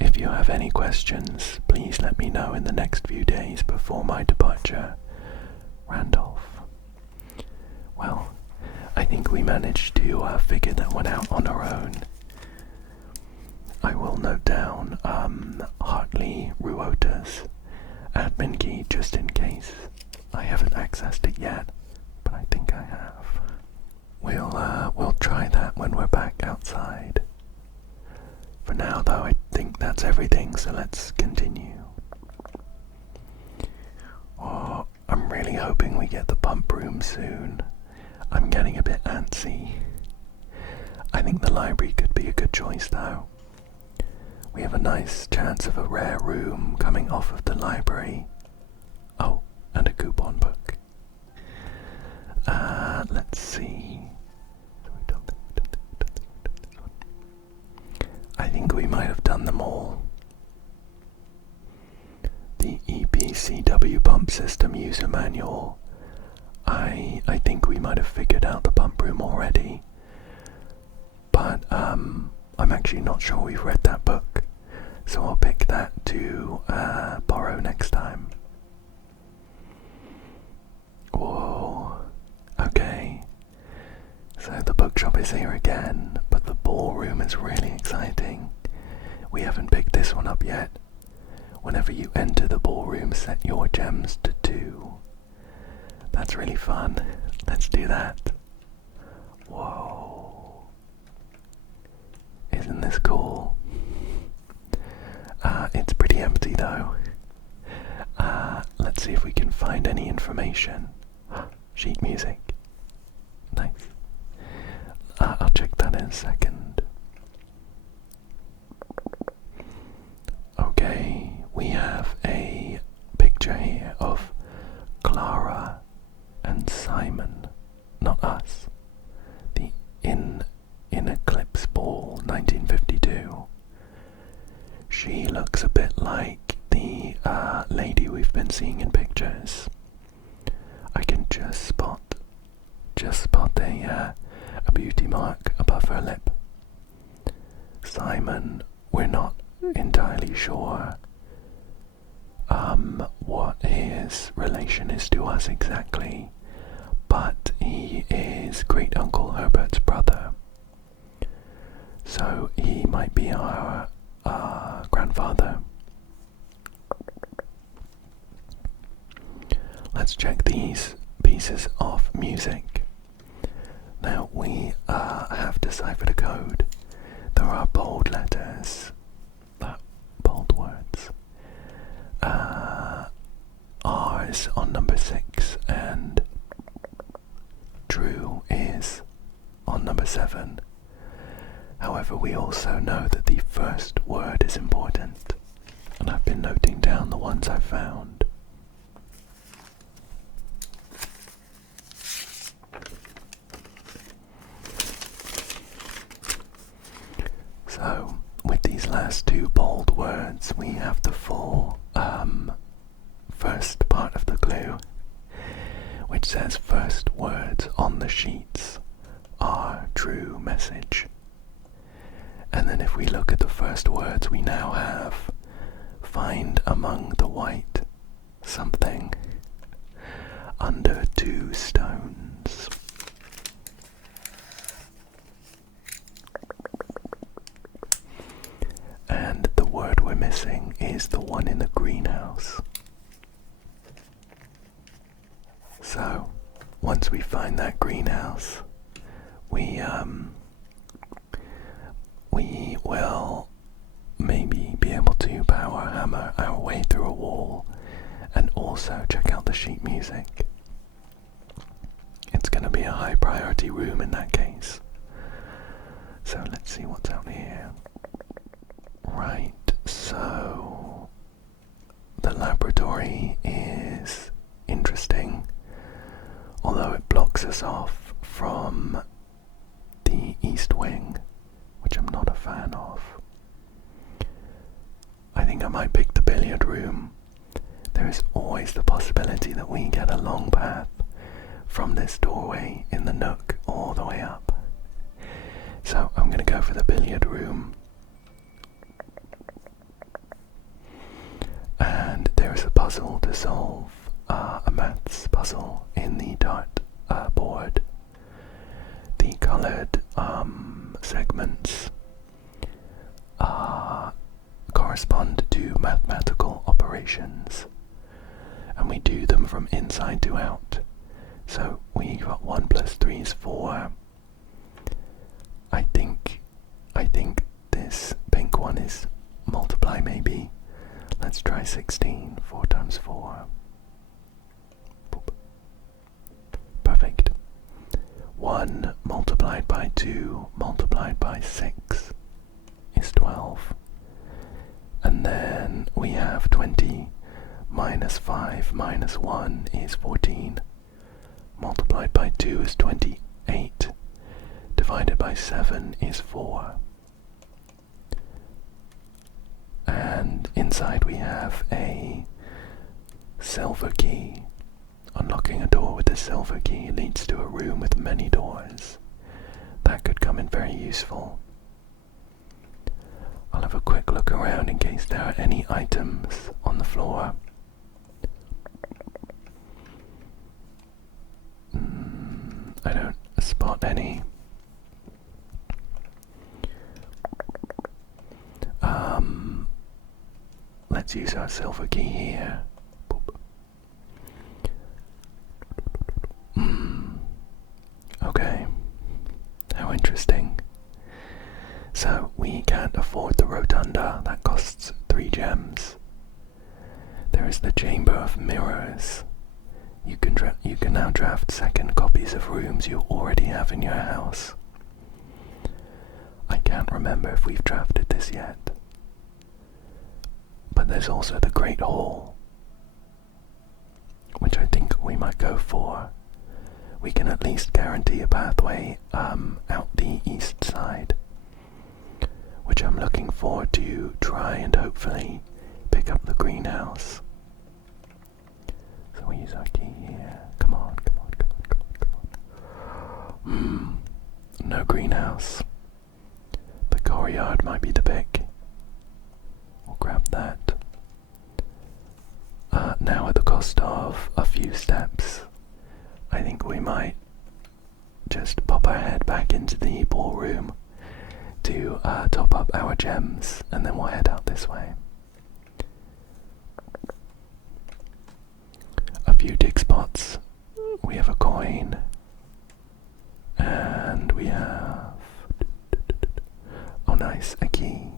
If you have any questions, please let me know in the next few days before my departure. Randolph. Well, I think we managed to figure that one out on our own. I will note down Hartley Ruota's admin key just in case I haven't accessed it yet, but I think I have. We'll try that when we're back outside. now though, I think that's everything, so let's continue. Oh, I'm really hoping we get the pump room soon. I'm getting a bit antsy. I think the library could be a good choice though. We have a nice chance of a rare room coming off of the library. Oh, and a coupon book. Let's see. I think we might have done them all. The EPCW pump system user manual. I think we might have figured out the pump room already. But I'm actually not sure we've read that book. So I'll pick that to borrow next time. Whoa. Okay. So the bookshop is here again, but the ballroom is really exciting. We haven't picked this one up yet. Whenever you enter the ballroom, set your gems to 2. That's really fun. Let's do that. Whoa. Isn't this cool? It's pretty empty though. Let's see if we can find any information. Sheet music. Nice. I'll check that in a second. Okay, we have a picture here of Clara and Simon, not us. The in Eclipse Ball 1952. She looks a bit like the lady we've been seeing in pictures. I can just spot a beauty mark above her lip. Simon, we're not entirely sure what his relation is to us exactly, but he is Great Uncle Herbert's brother, so he might be our grandfather. Let's check these pieces of music. Now we have deciphered a code. There are bold letters, bold words. R's on number 6 and Drew is on number 7. However, we also know that the first word is important, and I've been noting down the ones I've found. So, with these last 2 bold words, we have the full first part of the clue, which says first words on the sheets are true message. And then if we look at the first words we now have, find among the white something under 2 stones. And the word we're missing is the one in the greenhouse. So, once we find that greenhouse, we will maybe be able to power hammer our way through a wall and also check out the sheet music. It's going to be a high priority room in that case. So let's see what's out here. Right, so the laboratory is interesting, although it blocks us off from the east wing, which I'm not a fan of. I think I might pick the billiard room. There is always the possibility that we get a long path from this doorway in the nook all the way up. So I'm going to go for the billiard room. And there is a puzzle to solve, a maths puzzle in the dart board. The coloured segments correspond to mathematical operations, and we do them from inside to out. So we got 1 + 3 is 4. I think this pink one one is multiply maybe. Let's try 16. 4 times 4. Boop. Perfect. 1 multiplied by 2 multiplied by 6 is 12. And then we have 20 minus 5 minus 1 is 14. Multiplied by 2 is 28. Divided by 7 is 4. And inside we have a silver key. Unlocking a door with a silver key leads to a room with many doors. That could come in very useful. I'll have a quick look around in case there are any items on the floor. I don't spot any. Let's use our silver key here. Okay. How interesting. So we can't afford the rotunda, that costs 3 gems. There is the chamber of mirrors. You can now draft second copies of rooms you already have in your house. I can't remember if we've drafted this yet. But there's also the Great Hall, which I think we might go for. We can at least guarantee a pathway out the east side, which I'm looking forward to try and hopefully pick up the greenhouse. So we use our key here. Come on. No greenhouse. The courtyard might be the pick. We'll grab that. Now at the cost of a few steps, I think we might just pop our head back into the ballroom to top up our gems, and then we'll head out this way. A few dig spots. We have a coin, and we have, oh nice, a key.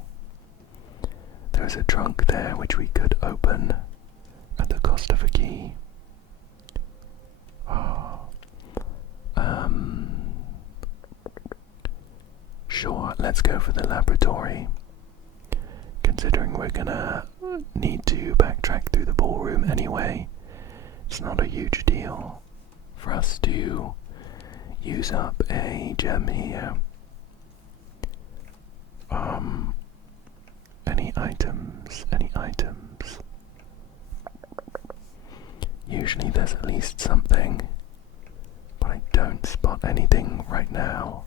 There's a trunk there which we could open at the cost of a key. Sure, let's go for the laboratory. Considering we're gonna need to backtrack through the ballroom anyway, it's not a huge deal for us to use up a gem here. Any items? Usually there's at least something, but I don't spot anything right now.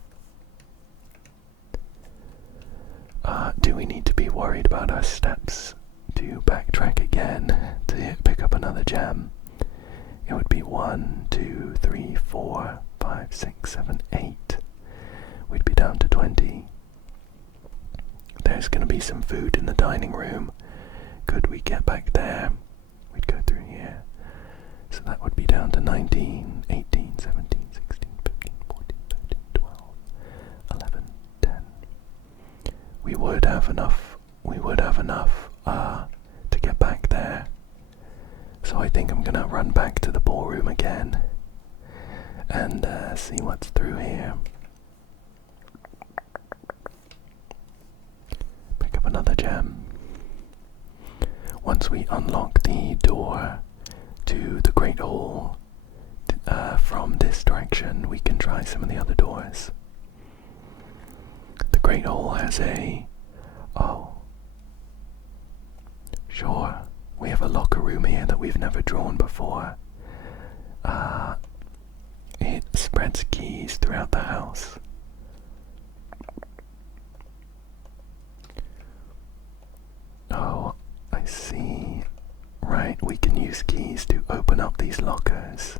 Do we need to be worried about our steps to backtrack again to pick up another gem? It would be 1, 2, 3, 4, 5, 6, 7, 8. We'd be down to 20. There's going to be some food in the dining room. Could we get back there? We'd go through here. So that would be down to 19, 18, 17, 16, 15, 14, 13, 12, 11, 10. We would have enough to get back there. So I think I'm going to run back to the ballroom again and see what's through here. Pick up another gem. Once we unlock the door to the Great Hall from this direction, we can try some of the other doors. The Great Hall has sure, we have a locker room here that we've never drawn before. It spreads keys throughout the house. Oh, I see. Right, we can use keys to open up these lockers.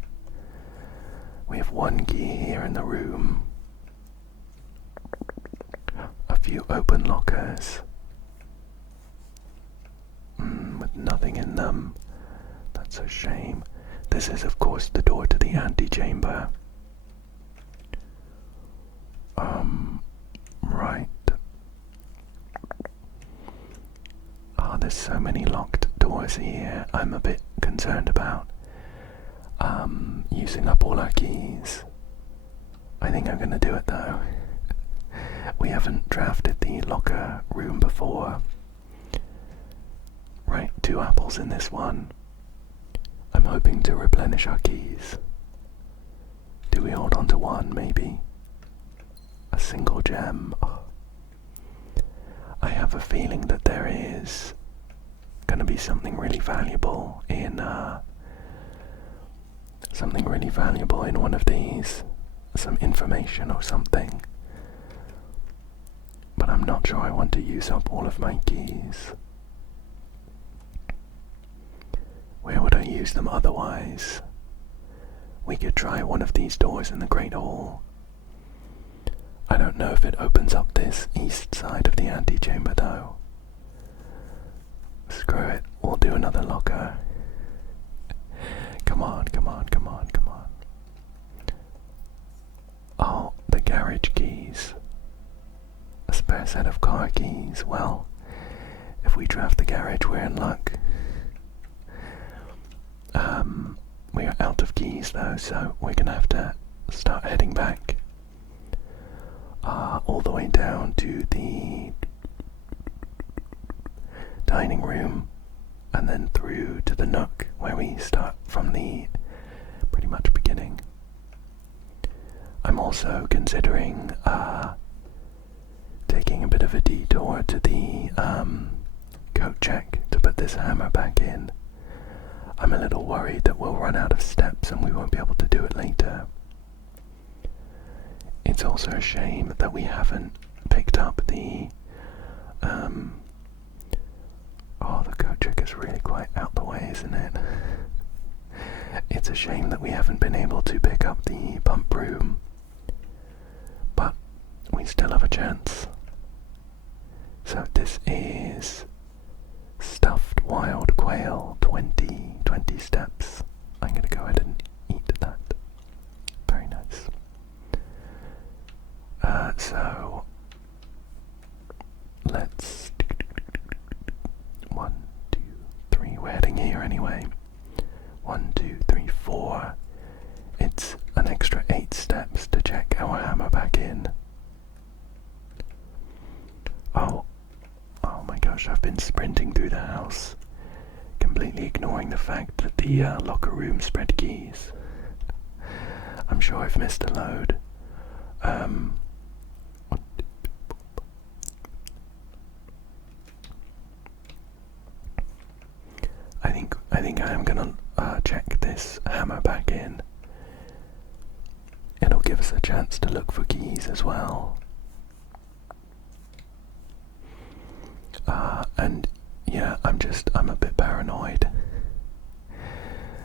We have 1 key here in the room. A few open lockers. With nothing in them. That's a shame. This is of course the door to the antechamber. Right. there's so many locked doors here. I'm a bit concerned about using up all our keys. I think I'm gonna do it though. We haven't drafted the locker room before. Right, 2 apples in this one. I'm hoping to replenish our keys. Do we hold on to 1, maybe? A single gem. Oh. I have a feeling that there is gonna be something really valuable in one of these. Some information or something. But I'm not sure I want to use up all of my keys. Where would I use them otherwise? We could try one of these doors in the Great Hall. I don't know if it opens up this east side of the antechamber though. Screw it, we'll do another locker. Come on, come on, come on, come on. Oh, the garage keys. A spare set of car keys. Well, if we draft the garage, we're in luck. We are out of keys though, so we're gonna have to start heading back. All the way down to the dining room, and then through to the nook where we start from the pretty much beginning. I'm also considering taking a bit of a detour to the coat check to put this hammer back in. I'm a little worried that we'll run out of steps and we won't be able to do it later. It's also a shame that we haven't picked up the the coat check is really quite out the way, isn't it? It's a shame that we haven't been able to pick up the pump broom, but we still have a chance. So this is stuffed wild quail, 20 steps. I'm gonna go ahead and eat that. Very nice. So let's 1, 2, 3. We're heading here anyway. 1, 2, 3, 4. It's an extra 8 steps to check our hammer back in. Oh my gosh, I've been sprinting through the house, completely ignoring the fact that the locker room spread keys. I'm sure I've missed a load. I think I am gonna check this hammer back in. It'll give us a chance to look for keys as well. And yeah, I'm a bit paranoid.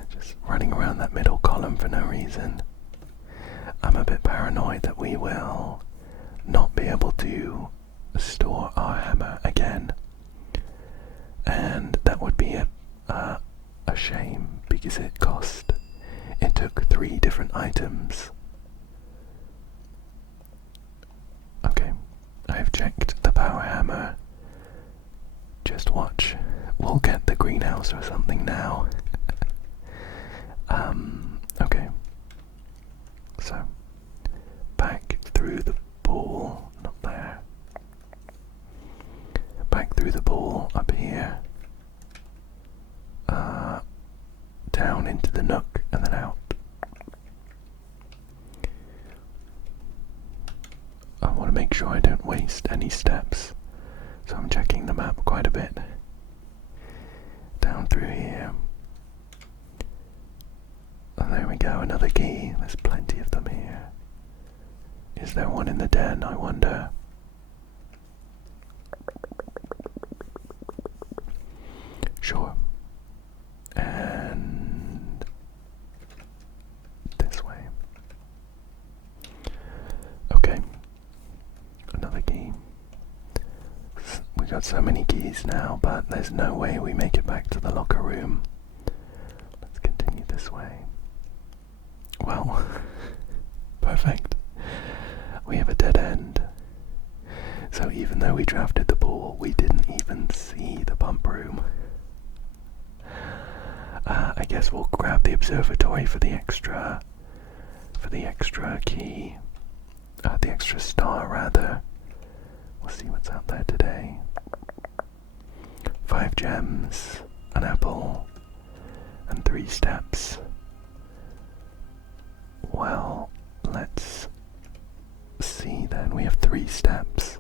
Just running around that middle column for no reason. I'm a bit paranoid that we will not be able to store our hammer again. And that would be a shame, because it took 3 different items. Okay, I've checked the power hammer. Just watch, we'll get the greenhouse or something now. Okay, so back through the pool, not there. Back through the pool, up here. Down into the nook and then out. I want to make sure I don't waste any steps, so I'm checking the map quite a bit. Down through here. And there we go, another key. There's plenty of them here. Is there one in the den, I wonder? Sure. And this way. Okay. Another key. We got so many keys now, but there's no way we make it back to the locker room. Let's continue this way. Well, perfect. We have a dead end. So even though we drafted the pool, we didn't even see the pump room. guess we'll grab the observatory for the extra key, the extra star rather. We'll see what's out there today. 5 gems, an apple, and 3 steps. Well, let's see then. We have 3 steps.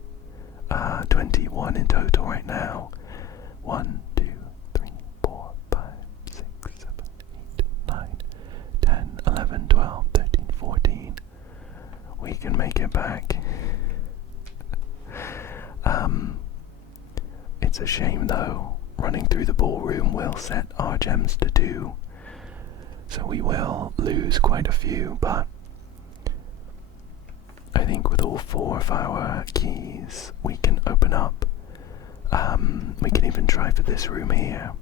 21 in total right now. 1, 2, 3, 4, 5, 6, 7, 8, 9, 10, 11, 12, 13, 14. We can make it back. It's a shame though. Running through the ballroom will set our gems to 2. So we will lose quite a few, but I think with all 4 of our keys we can open up. We can even try for this room here.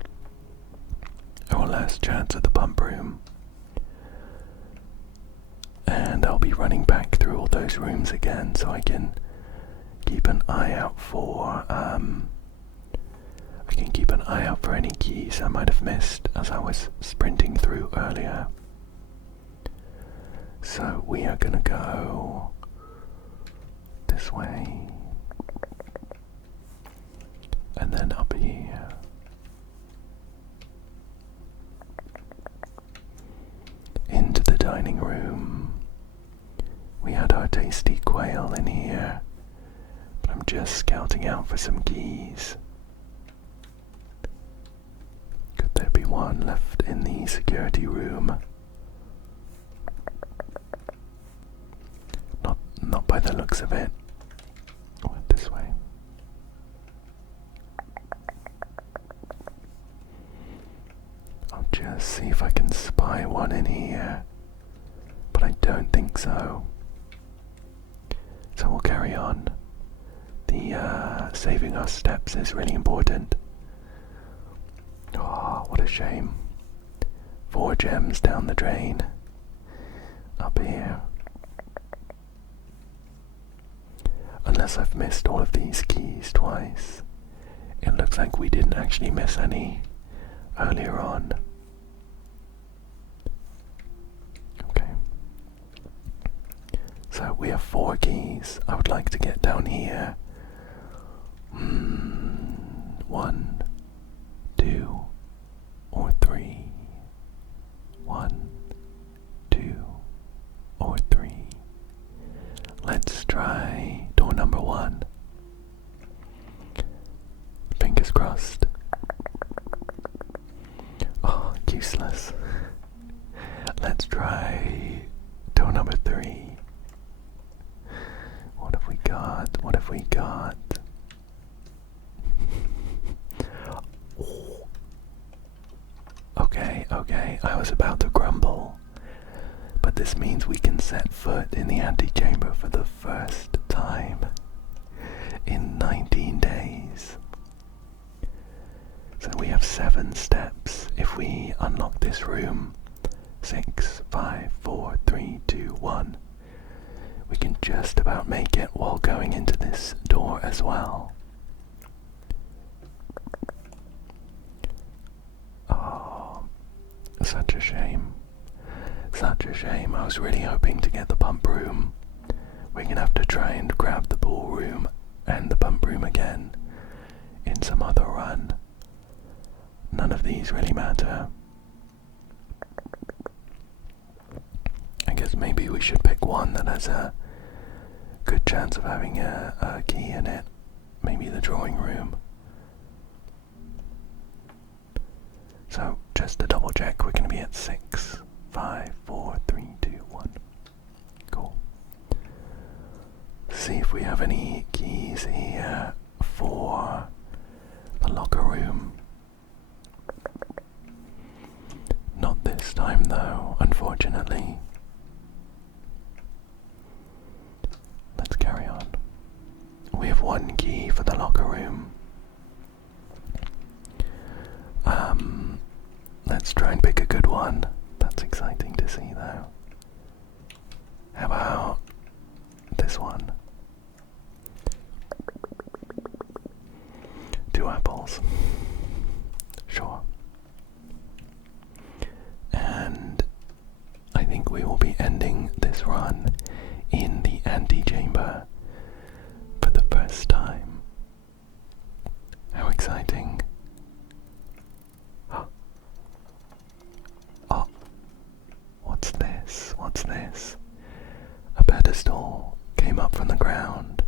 Our last chance at the pump room. And I'll be running back through all those rooms again so I can keep an eye out for any keys I might have missed as I was sprinting through earlier. So we are gonna go this way and then up here. Into the dining room. We had our tasty quail in here, but I'm just scouting out for some keys. Could there be one left in the security room? Not by the looks of it. This way. I'll just see if I can spy one in here, but I don't think so. So we'll carry on. The saving our steps is really important. Oh, what a shame. 4 gems down the drain. Up here. Unless I've missed all of these keys twice. It looks like we didn't actually miss any earlier on. Okay. So we have 4 keys. I would like to get down here. 1, 2, or 3. 1, 2, or 3. Let's try door number 1. Fingers crossed. Oh, useless. Let's try door number 3. What have we got? What have we got? Okay, I was about to grumble, but this means we can set foot in the antechamber for the first time in 19 days. So we have 7 steps if we unlock this room. 6, 5, 4, 3, 2, 1. We can just about make it while going into this door as well. Oh, such a shame. Such a shame. I was really hoping to get the pump room. We're gonna have to try and grab the ballroom and the pump room again in some other run. None of these really matter. I guess maybe we should pick one that has a good chance of having a key in it. Maybe the drawing room. So, just to double check, we're going to be at 6, 5, 4, 3, 2, 1. Cool. See if we have any keys here for the locker room. Not this time though, unfortunately. Let's carry on. We have 1 key for the locker room. Let's try and pick a good one. That's exciting to see though. How about this one? 2 apples. Sure. we will be ending this run in the antechamber for the first time. How exciting. Oh, what's this? What's this? A pedestal came up from the ground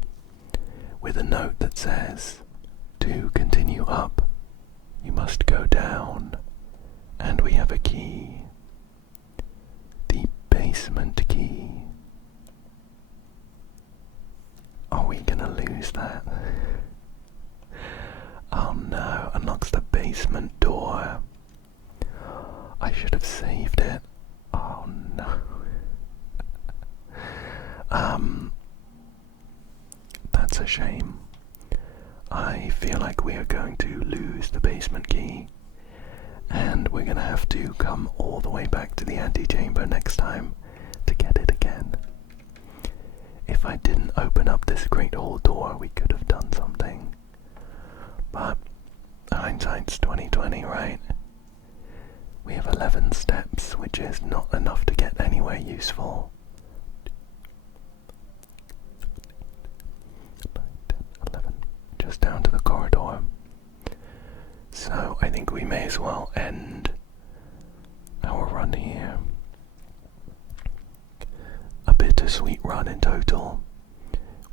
with a note that says, "To continue up, you must go down." And we have a key. The basement key. Are we gonna lose that? Oh no, unlocks the basement door. I should have saved it. Oh no. That's a shame. I feel like we are going to lose the basement key, and we're gonna have to come all the way back to the antechamber next time to get it again. If I didn't open up this great hall door, we could have done something. But hindsight's 20/20, right? We have 11 steps, which is not enough to get anywhere useful. 9, 10, 11, just down to the corridor. So I think we may as well end our run here. A bittersweet run in total.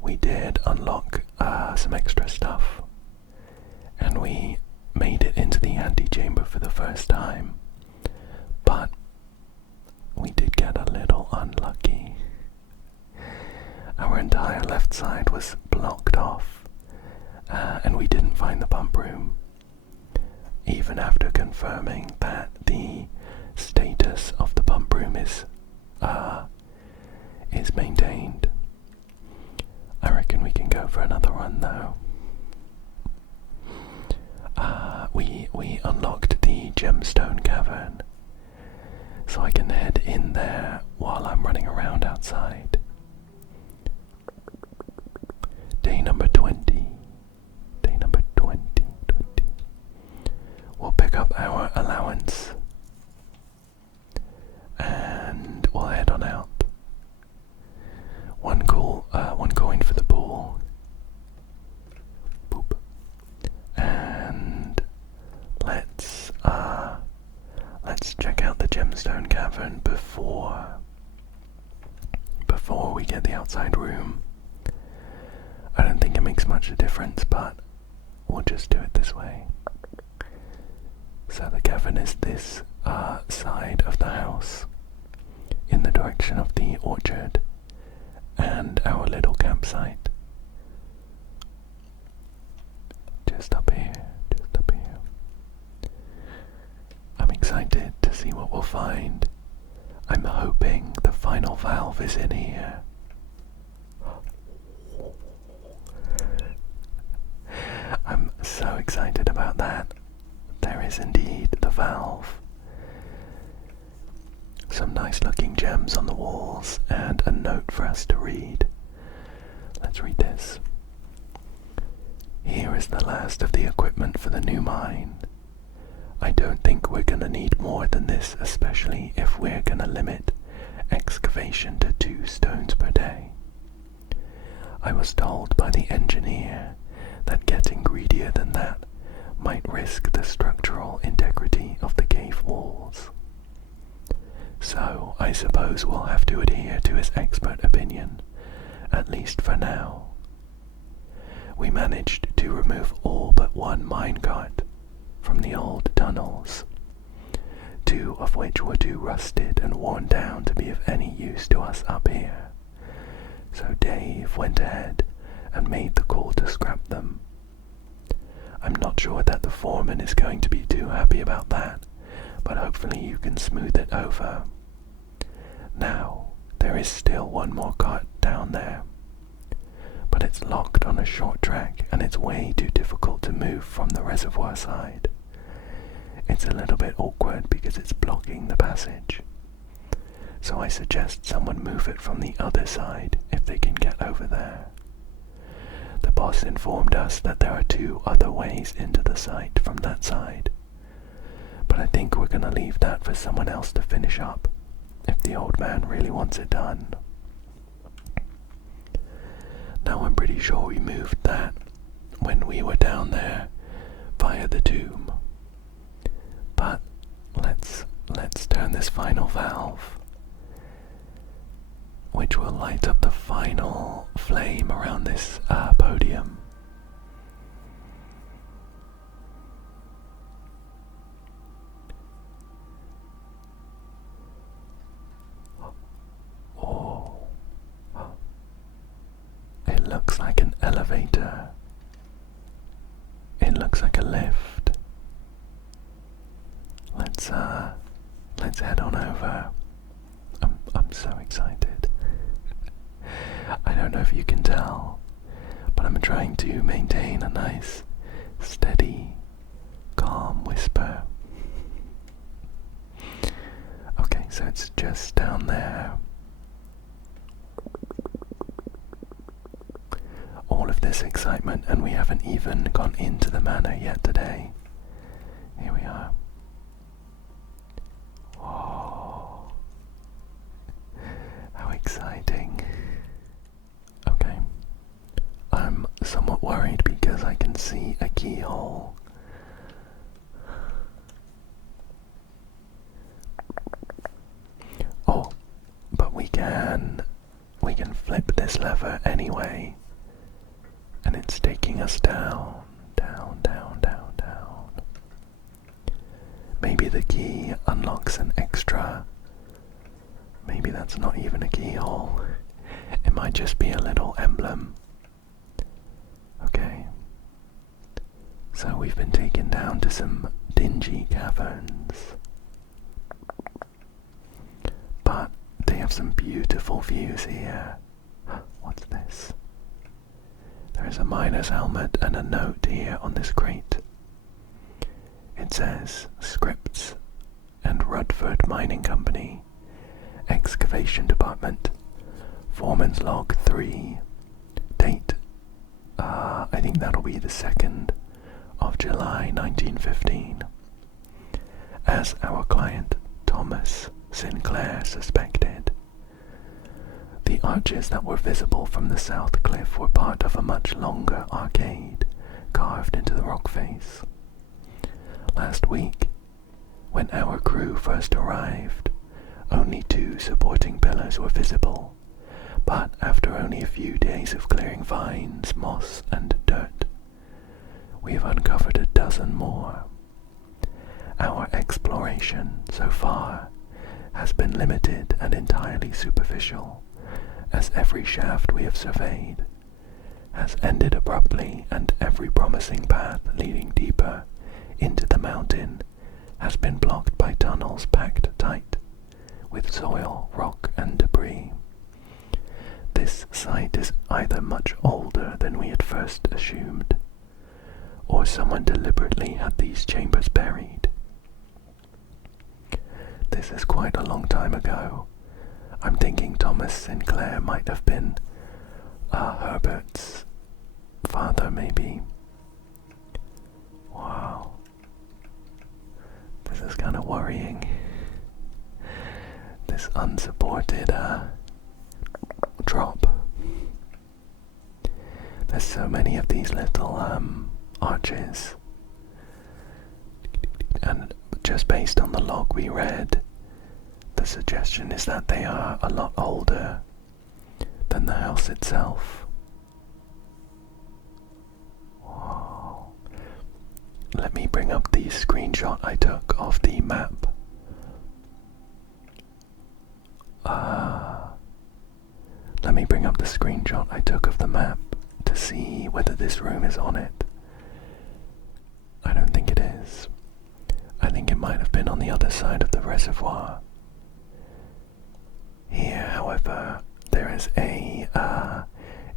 We did unlock some extra stuff, and we made it into the antechamber for the first time, but we did get a little unlucky. Our entire left side was blocked off, and we didn't find the pump room, even after confirming that the status of the pump room is maintained. I reckon we can go for another run though. We unlocked the gemstone cavern, so I can head in there while I'm running around outside. Day number 20. Day number 20. We'll pick up our allowance and we'll head on out. One coin for the pool. Boop. And let's check out the gemstone cavern before we get the outside room. I don't think it makes much of a difference, but we'll just do it this way. So the cavern is this side of the house, in the direction of the orchard and our little campsite. Just up here, just up here. I'm excited to see what we'll find. I'm hoping the final valve is in here. I'm so excited about that. There is indeed the valve. Some nice looking gems on the walls and a note for us to read. Let's read this. Here is the last of the equipment for the new mine. I don't think we're gonna need more than this, especially if we're gonna limit excavation to 2 stones per day. I was told by the engineer that getting greedier than that might risk the structural integrity of the cave walls. So I suppose we'll have to adhere to his expert opinion, at least for now. We managed to remove all but 1 minecart from the old tunnels, 2 of which were too rusted and worn down to be of any use to us up here. So Dave went ahead and made the call to scrap them. I'm not sure that the foreman is going to be too happy about that, but hopefully you can smooth it over. Now, there is still 1 more cart down there, but it's locked on a short track and it's way too difficult to move from the reservoir side. It's a little bit awkward because it's blocking the passage. So I suggest someone move it from the other side if they can get over there. The boss informed us that there are 2 other ways into the site from that side, but I think we're gonna leave that for someone else to finish up, if the old man really wants it done. Now I'm pretty sure we moved that when we were down there via the tomb. But let's turn this final valve, which will light up the final flame around this podium. Oh, it looks like an elevator. It looks like a lift. Let's head on over. I'm so excited. I don't know if you can tell, but I'm trying to maintain a nice, steady, calm whisper. Okay, so it's just down there. All of this excitement, and we haven't even gone into the manor yet today. Here we are. Oh, how exciting. Okay, I'm somewhat worried because I can see a keyhole. Oh, but we can flip this lever anyway, and it's taking us down, down, down, down, down. Maybe the key unlocks an extra. Maybe that's not even a keyhole. It might just be a little emblem. Okay. So we've been taken down to some dingy caverns. But they have some beautiful views here. What's this? There is a miner's helmet and a note here on this crate. It says, Scripts and Rudford Mining Company, Excavation Department, Foreman's Log 3, date, I think that'll be the 2nd of July 1915. As our client, Thomas Sinclair, suspected, the arches that were visible from the south cliff were part of a much longer arcade carved into the rock face. Last week, when our crew first arrived, only 2 supporting pillars were visible, but after only a few days of clearing vines, moss, and dirt, we have uncovered a dozen more. Our exploration, so far, has been limited and entirely superficial, as every shaft we have surveyed has ended abruptly, and every promising path leading deeper into the mountain has been blocked by tunnels packed tight with soil, rock, and debris. This site is either much older than we had first assumed, or someone deliberately had these chambers buried. This is quite a long time ago. I'm thinking Thomas Sinclair might have been Herbert's father, maybe. Wow. This is kind of worrying. This unsupported drop. There's so many of these little arches, and just based on the log we read, the suggestion is that they are a lot older than the house itself. Whoa. Let me bring up the screenshot I took of the map. Let me bring up the screenshot I took of the map to see whether this room is on it. I don't think it is. I think it might have been on the other side of the reservoir. Here, however, there is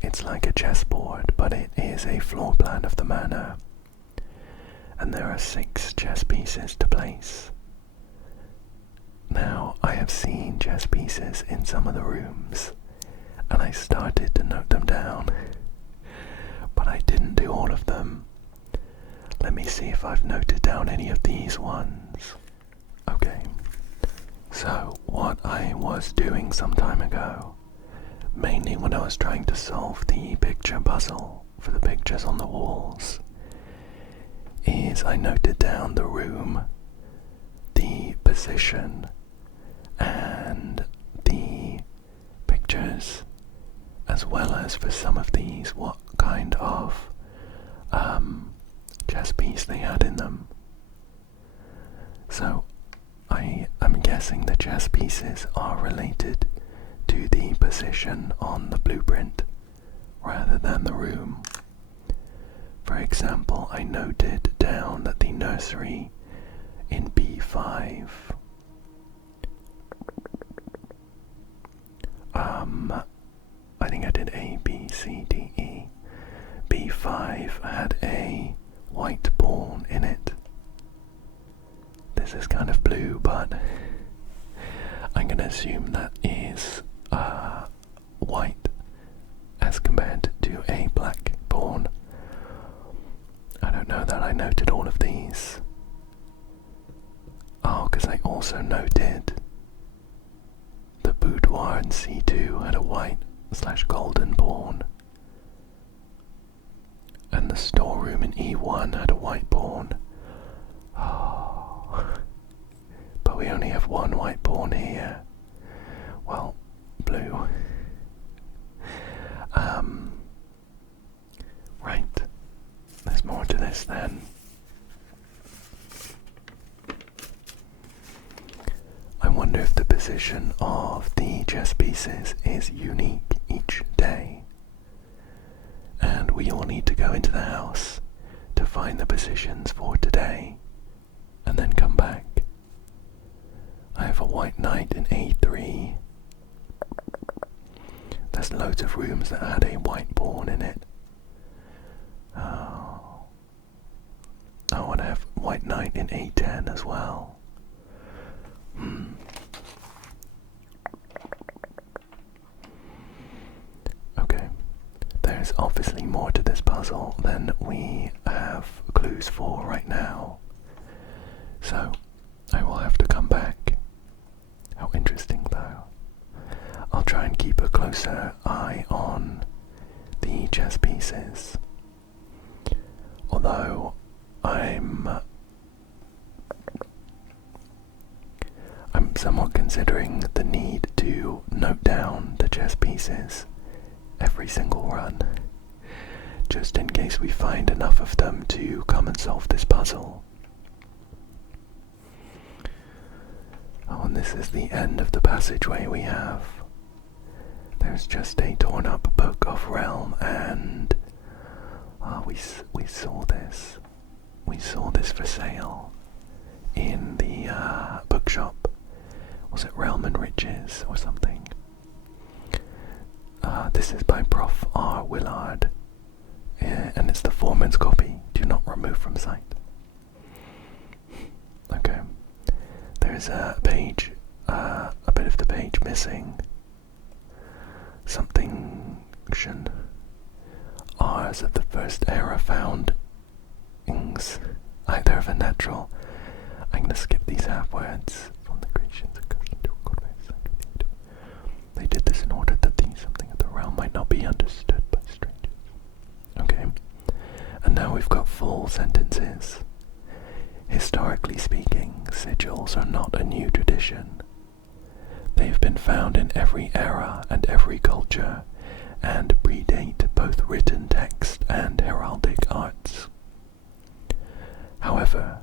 it's like a chessboard, but it is a floor plan of the manor, and there are 6 chess pieces to place. Now, I have seen chess pieces in some of the rooms, and I started to note them down, but I didn't do all of them. Let me see if I've noted down any of these ones. Okay, So, what I was doing some time ago, mainly when I was trying to solve the picture puzzle for the pictures on the walls, is I noted down the room, the position, and the pictures, as well as for some of these what kind of chess piece they had in them. So I am guessing the chess pieces are related to the position on the blueprint rather than the room. For example, I noted down that the nursery in B5 I think I did A, B, C, D, E. B5 had a white pawn in it. This is kind of blue, but I'm going to assume that is white as compared to a black pawn. I don't know that I noted all of these. Oh, because I also noted the boudoir in C2 had a white/golden pawn, and the storeroom in E1 had a white pawn. Oh, but we only have one white pawn here. Well, blue. Right. There's more to this then. I wonder if the position of the chess pieces is unique each day. And we all need to go into the house to find the positions for today, and then come back. I have a white knight in A3. There's loads of rooms that had a white pawn in it. Oh, and I have white knight in A10 as well. Okay, there's obviously more to this puzzle than we have clues for right now. So, I will have to come back. How interesting though. I'll try and keep a closer eye on the chess pieces. Although I'm somewhat considering the need to note down the chess pieces every single run, just in case we find enough of them to come and solve this puzzle. Oh, and this is the end of the passageway we have. There's just a torn up book of Realm, and we saw this. We saw this for sale in the bookshop. Was it Realm and Riches or something? This is by Prof. R. Willard, and it's the Foreman's copy. Do not remove from sight. Okay. There's a page, a bit of the page missing. Something R's of the first era found ings either of a natural. I'm gonna skip these half words from the creations of God into a good way. They did this in order that the something of the realm might not be understood by strangers. Okay. And now we've got full sentences. Historically speaking, sigils are not a new tradition. They have been found in every era and every culture, and predate both written text and heraldic arts. However,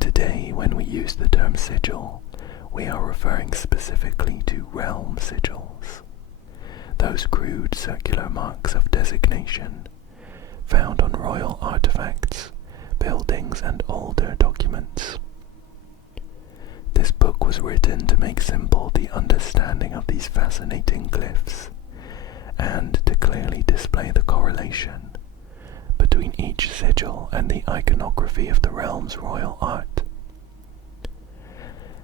today when we use the term sigil, we are referring specifically to realm sigils, those crude circular marks of designation found on royal artifacts, buildings, and older documents. This book was written to make simple the understanding of these fascinating glyphs, and to clearly display the correlation between each sigil and the iconography of the realm's royal art.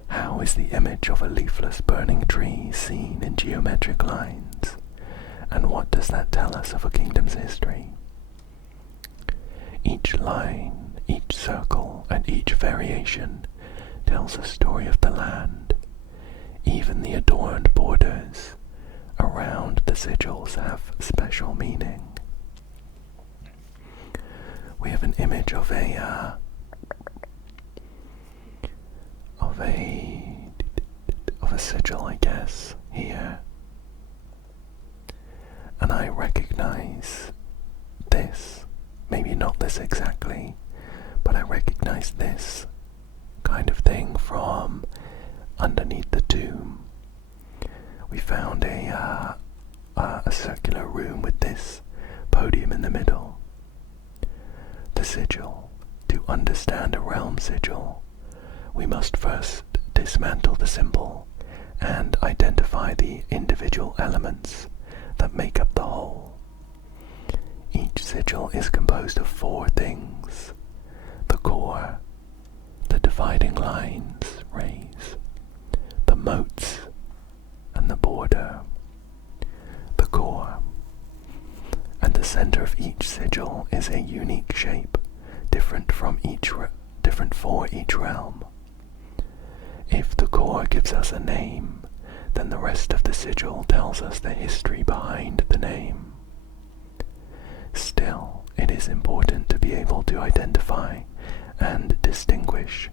How is the image of a leafless burning tree seen in geometric lines, and what does that tell us of a kingdom's history? Each line, each circle, and each variation tells a story of the land, Even the adorned borders around the sigils have special meaning. We have an image of a sigil, I guess, here, and I recognize this. Maybe not this exactly, but I recognize this kind of thing from underneath the tomb. We found a circular room with this podium in the middle. The sigil. To understand a realm sigil, we must first dismantle the symbol and identify the individual elements that make up the whole. Each sigil is composed of 4 things: the core, the dividing lines, rays, the moats, and the border. The core. At the center of each sigil is a unique shape, different for each realm. If the core gives us a name, then the rest of the sigil tells us the history behind the name. Still, it is important to be able to identify and distinguish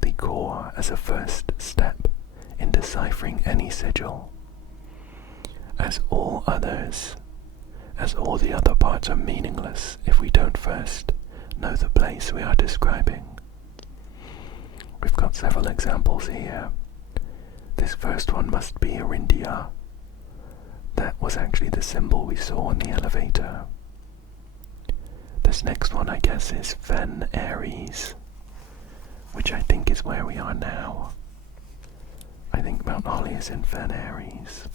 the core as a first step in deciphering any sigil, as all the other parts are meaningless if we don't first know the place we are describing. We've got several examples here. This first one must be Arindia. That was actually the symbol we saw in the elevator. This next one, I guess, is Fen Aries, which I think is where we are now. I think Mount Holly is in Fen Aries.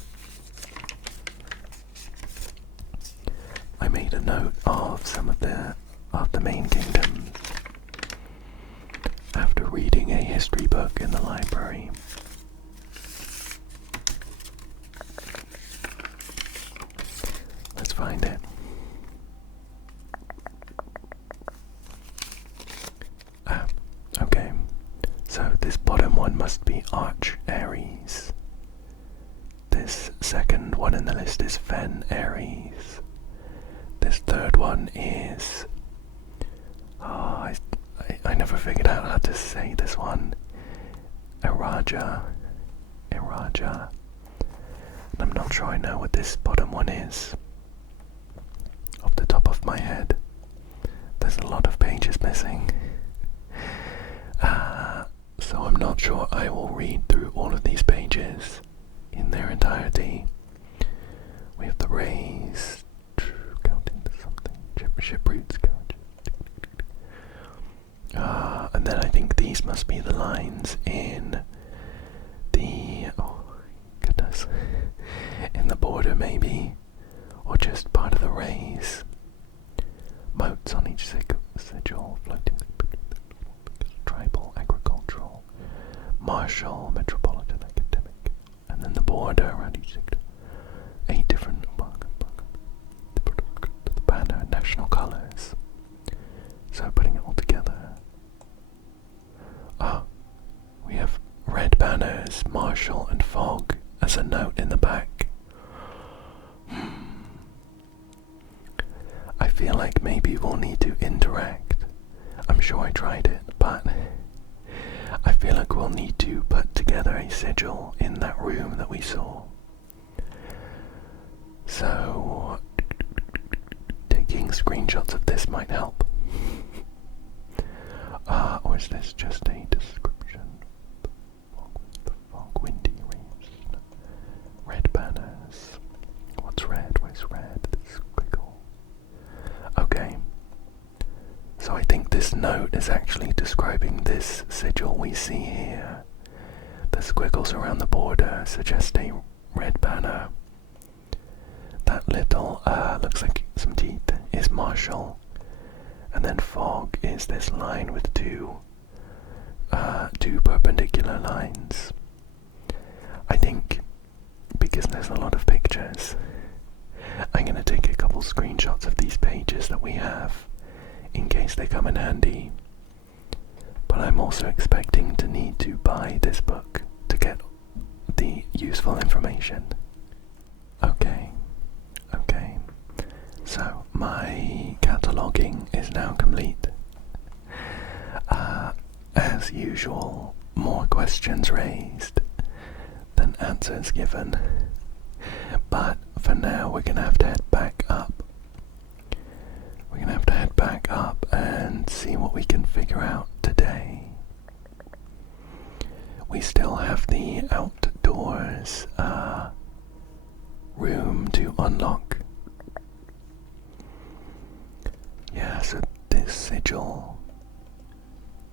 I made a note of some of the main kingdoms after reading a history book in the library. Let's find it. Okay. So this bottom one must be Arch Aries. This second one in the list is Fen Aries. This third one is... I never figured out how to say this one. Iraja. And I'm not sure I know what this bottom one is. Off the top of my head. There's a lot of pages missing. So I'm not sure I will read through all of these pages in their entirety. We have the rays, counting to something, ship roots, and then I think these must be the lines in the, in the border maybe, or just part of the rays. Moats on each sigil, floating, tribal, agricultural, martial, metropolitan, academic, and then the border around each sigil. 8 different the banner, national colours. So putting it all together, we have red banners, martial and fog as a note in the back. I feel like maybe we'll need to interact. I'm sure I tried it, but I feel like we'll need to put together a sigil in that room that we saw. So, taking screenshots of this might help. Or is this just a description? The fog, windy rays, red banners. What's red? Where's red? This squiggle. Okay. So I think this note is actually describing this sigil we see here. The squiggles around the border suggest a red banner. That little, looks like some teeth, is martial. And then fog is this line with two perpendicular lines. I think, because there's a lot of pictures, I'm going to take a couple screenshots of these pages that we have, in case they come in handy. But I'm also expecting to need to buy this book to get the useful information. Okay, okay. So my cataloguing is now complete. As usual, more questions raised than answers given. But for now, we're gonna have to head back up. We're gonna have to head back up and see what we can figure out today. We still have the outdoors room to unlock. Yeah, so this sigil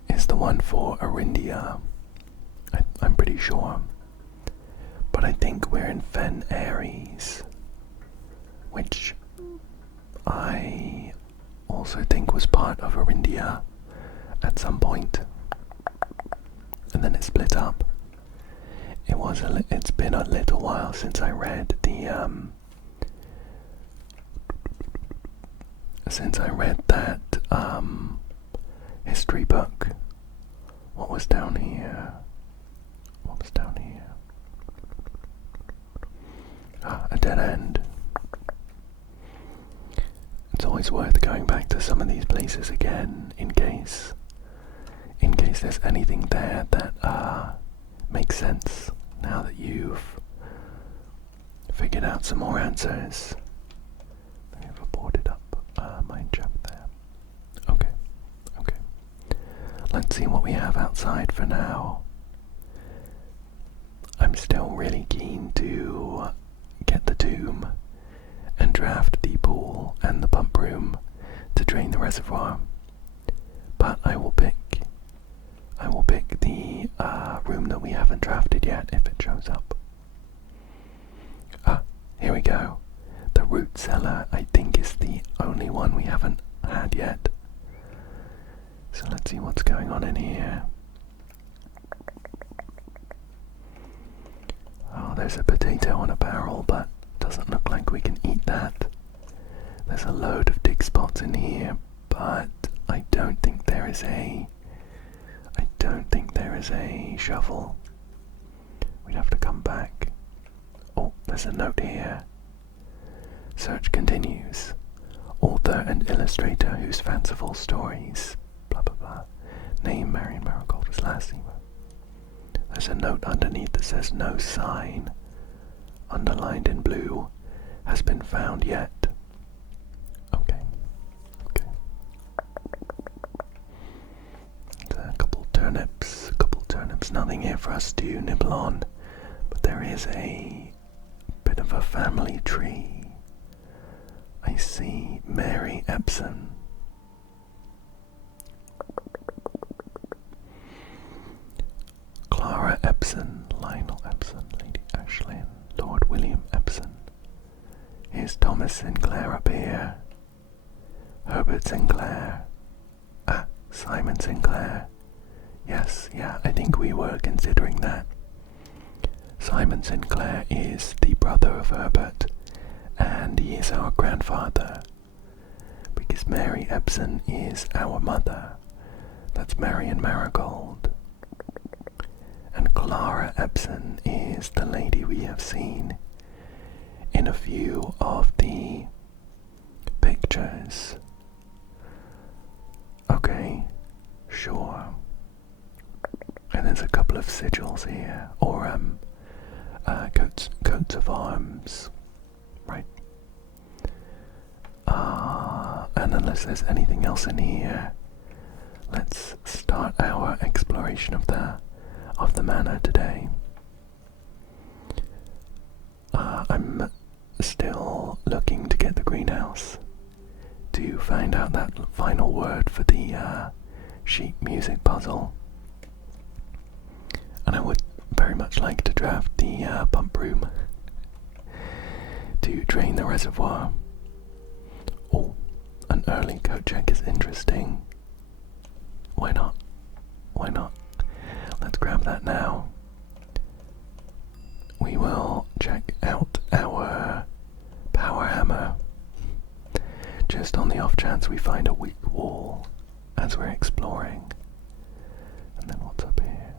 is the one for Arindia. I'm pretty sure. But I think we're in Fen Ares, which I also think was part of Arindia at some point, and then it split up. It's been a little while since I read that history book. What was down here? A dead end. It's always worth going back to some of these places again in case there's anything there that makes sense now that you've figured out some more answers. Let me have a boarded up mine shaft there. Okay. Let's see what we have outside for now. I'm still really keen to get the tomb and draft the pool and the pump room to drain the reservoir. But I will pick the room that we haven't drafted yet if it shows up. Here we go. The root cellar, I think, is the only one we haven't had yet. So let's see what's going on in here. Oh, there's a potato on a barrel, but doesn't look like we can eat that. There's a load of dig spots in here, but I don't think there is a shovel. We'd have to come back. Oh, there's a note here. Search continues. Author and illustrator whose fanciful stories, blah blah blah. Name Marion Marigold was last seen. There's a note underneath that says no sign, underlined in blue, has been found yet. Okay. A couple turnips, nothing here for us to nibble on, but there is a bit of a family tree. I see Mary Epson. Clara Epson, Lionel Epson, Lady Ashlyn, Lord William Epson. Here's Thomas Sinclair up here. Herbert Sinclair. Simon Sinclair. Yes, I think we were considering that. Simon Sinclair is the brother of Herbert, and he is our grandfather, because Mary Epson is our mother. That's Marion Marigold. And Clara Epson is the lady we have seen in a few of the pictures. Okay, sure. And there's a couple of sigils here, or coats of arms, right? And unless there's anything else in here, let's start our exploration of the manor today. I'm still looking to get the greenhouse to find out that final word for the sheet music puzzle. And I would very much like to draft the pump room to drain the reservoir. Oh, an early code check is interesting. Why not? Let's grab that now. We will check out our power hammer, just on the off chance we find a weak wall as we're exploring. And then what's up here?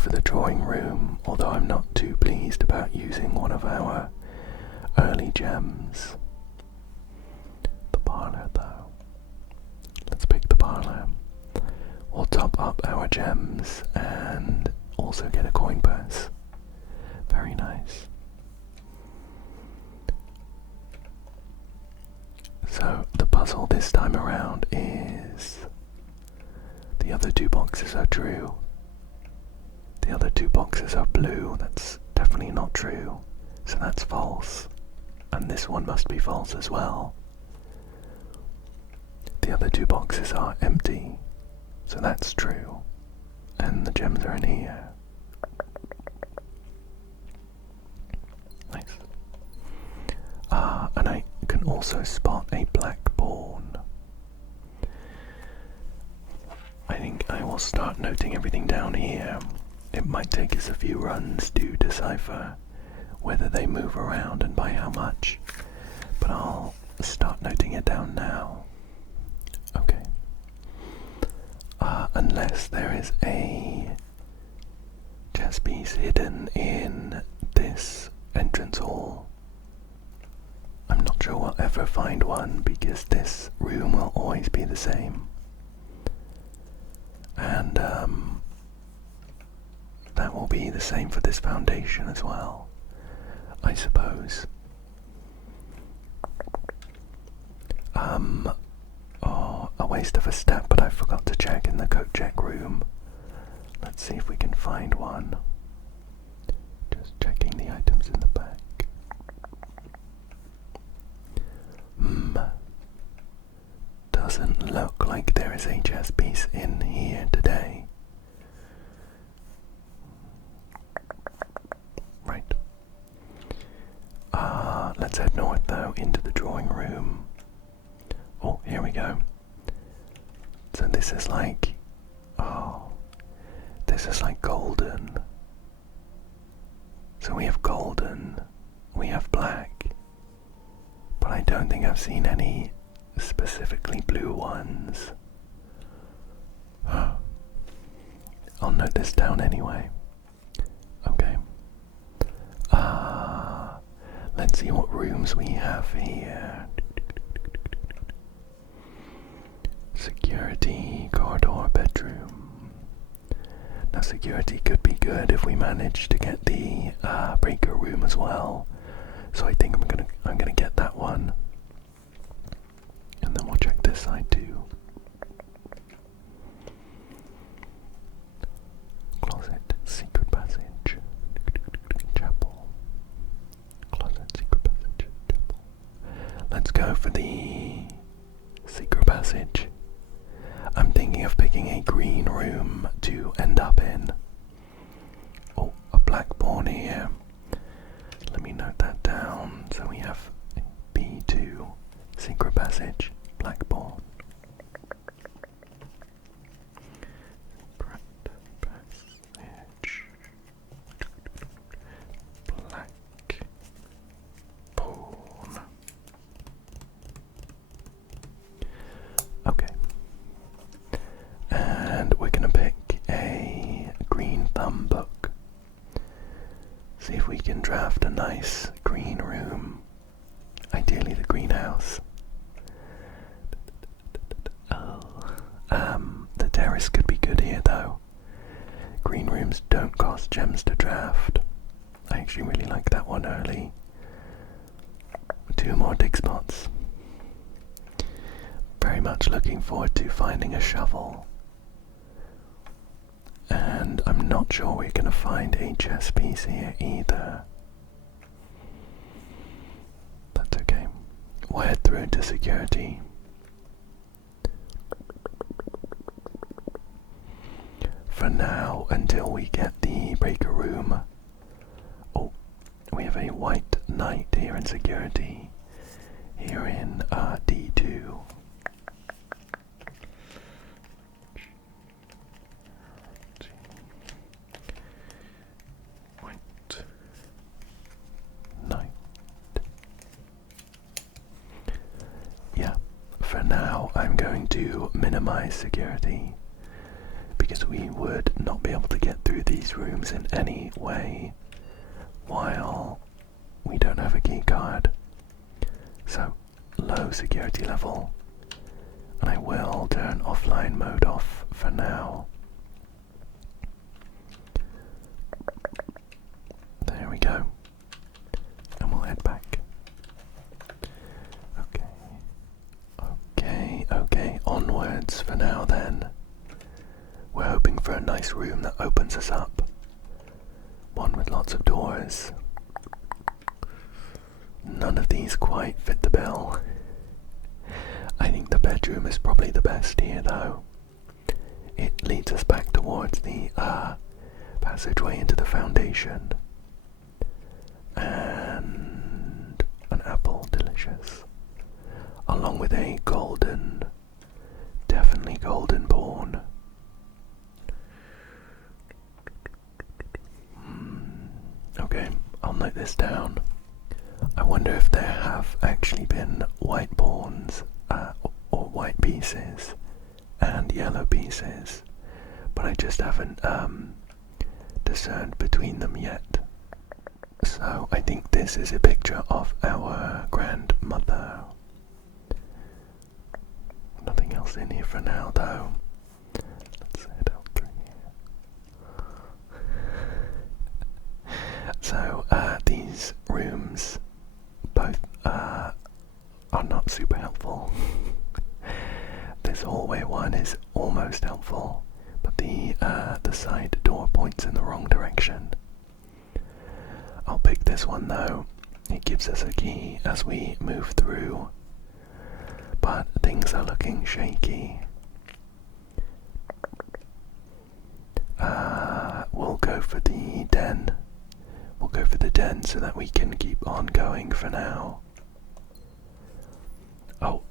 for the drawing room, although I'm not too pleased about using one of our early gems. The parlour though. Let's pick the parlour. We'll top up our gems and also get a coin purse. Very nice. So the puzzle this time around is the other two boxes are true. The other two boxes are blue. That's definitely not true. So that's false. And this one must be false as well. The other two boxes are empty. So that's true. And the gems are in here. Nice. And I can also spot a black pawn. I think I will start noting everything down here. It might take us a few runs to decipher whether they move around and by how much, but I'll start noting it down now. Okay. Unless there is a chess piece hidden in this entrance hall. I'm not sure we'll ever find one because this room will always be the same. And that will be the same for this foundation as well, I suppose. Oh, a waste of a step, but I forgot to check in the coat check room. Let's see if we can find one. Just checking the items in the back. Doesn't look like there is a chess piece in here today. Right. Let's head north though, into the drawing room. Oh, here we go. So this is like, this is like golden. So we have golden, we have black, but I don't think I've seen any specifically blue ones. I'll note this down anyway. Okay. Let's see what rooms we have here. Security, corridor, bedroom. Now security could be good if we manage to get the breaker room as well. So I think I'm gonna get that one. And then we'll check this side too. Closet, secret passage, chapel. Closet, secret passage, chapel. Let's go for the secret passage. I'm thinking of picking a green room to end up in. Oh, a black pawn here. Let me note that down. So we have B2, secret passage, black pawn. Secret passage, black pawn. Okay. And we're gonna pick a green thumb book. See if we can draft a nice green room. Ideally the greenhouse. The terrace could be good here though. Green rooms don't cost gems to draft. I actually really like that one early. 2 more dig spots. Very much looking forward to finding a shovel. And I'm not sure we're going to find a chess piece here either. That's okay. We'll head through to security. For now, until we get the breaker room. Oh, we have a white knight here in security. Here in D2. For now, I'm going to minimize security because we would not be able to get through these rooms in any way while we don't have a key card. So, low security level, and I will turn offline mode off for now. There we go, and we'll head back. Okay, onwards for now then. We're hoping for a nice room that opens us up. One with lots of doors. None of these quite fit the bill. I think the bedroom is probably the best here though. It leads us back towards the passageway into the foundation. And an apple, delicious. Along with a golden, definitely golden pawn. Okay, I'll note this down. I wonder if there have actually been white pawns, or white pieces, and yellow pieces, but I just haven't discerned between them yet. So I think this is a picture of our grandmother. Nothing else in here for now though. Let's head out through here. So these rooms both are not super helpful. This hallway one is almost helpful, but the side door points in the wrong direction. I'll pick this one though. It gives us a key as we move through, but things are looking shaky. We'll go for the den. We'll go for the den so that we can keep on going for now. Oh.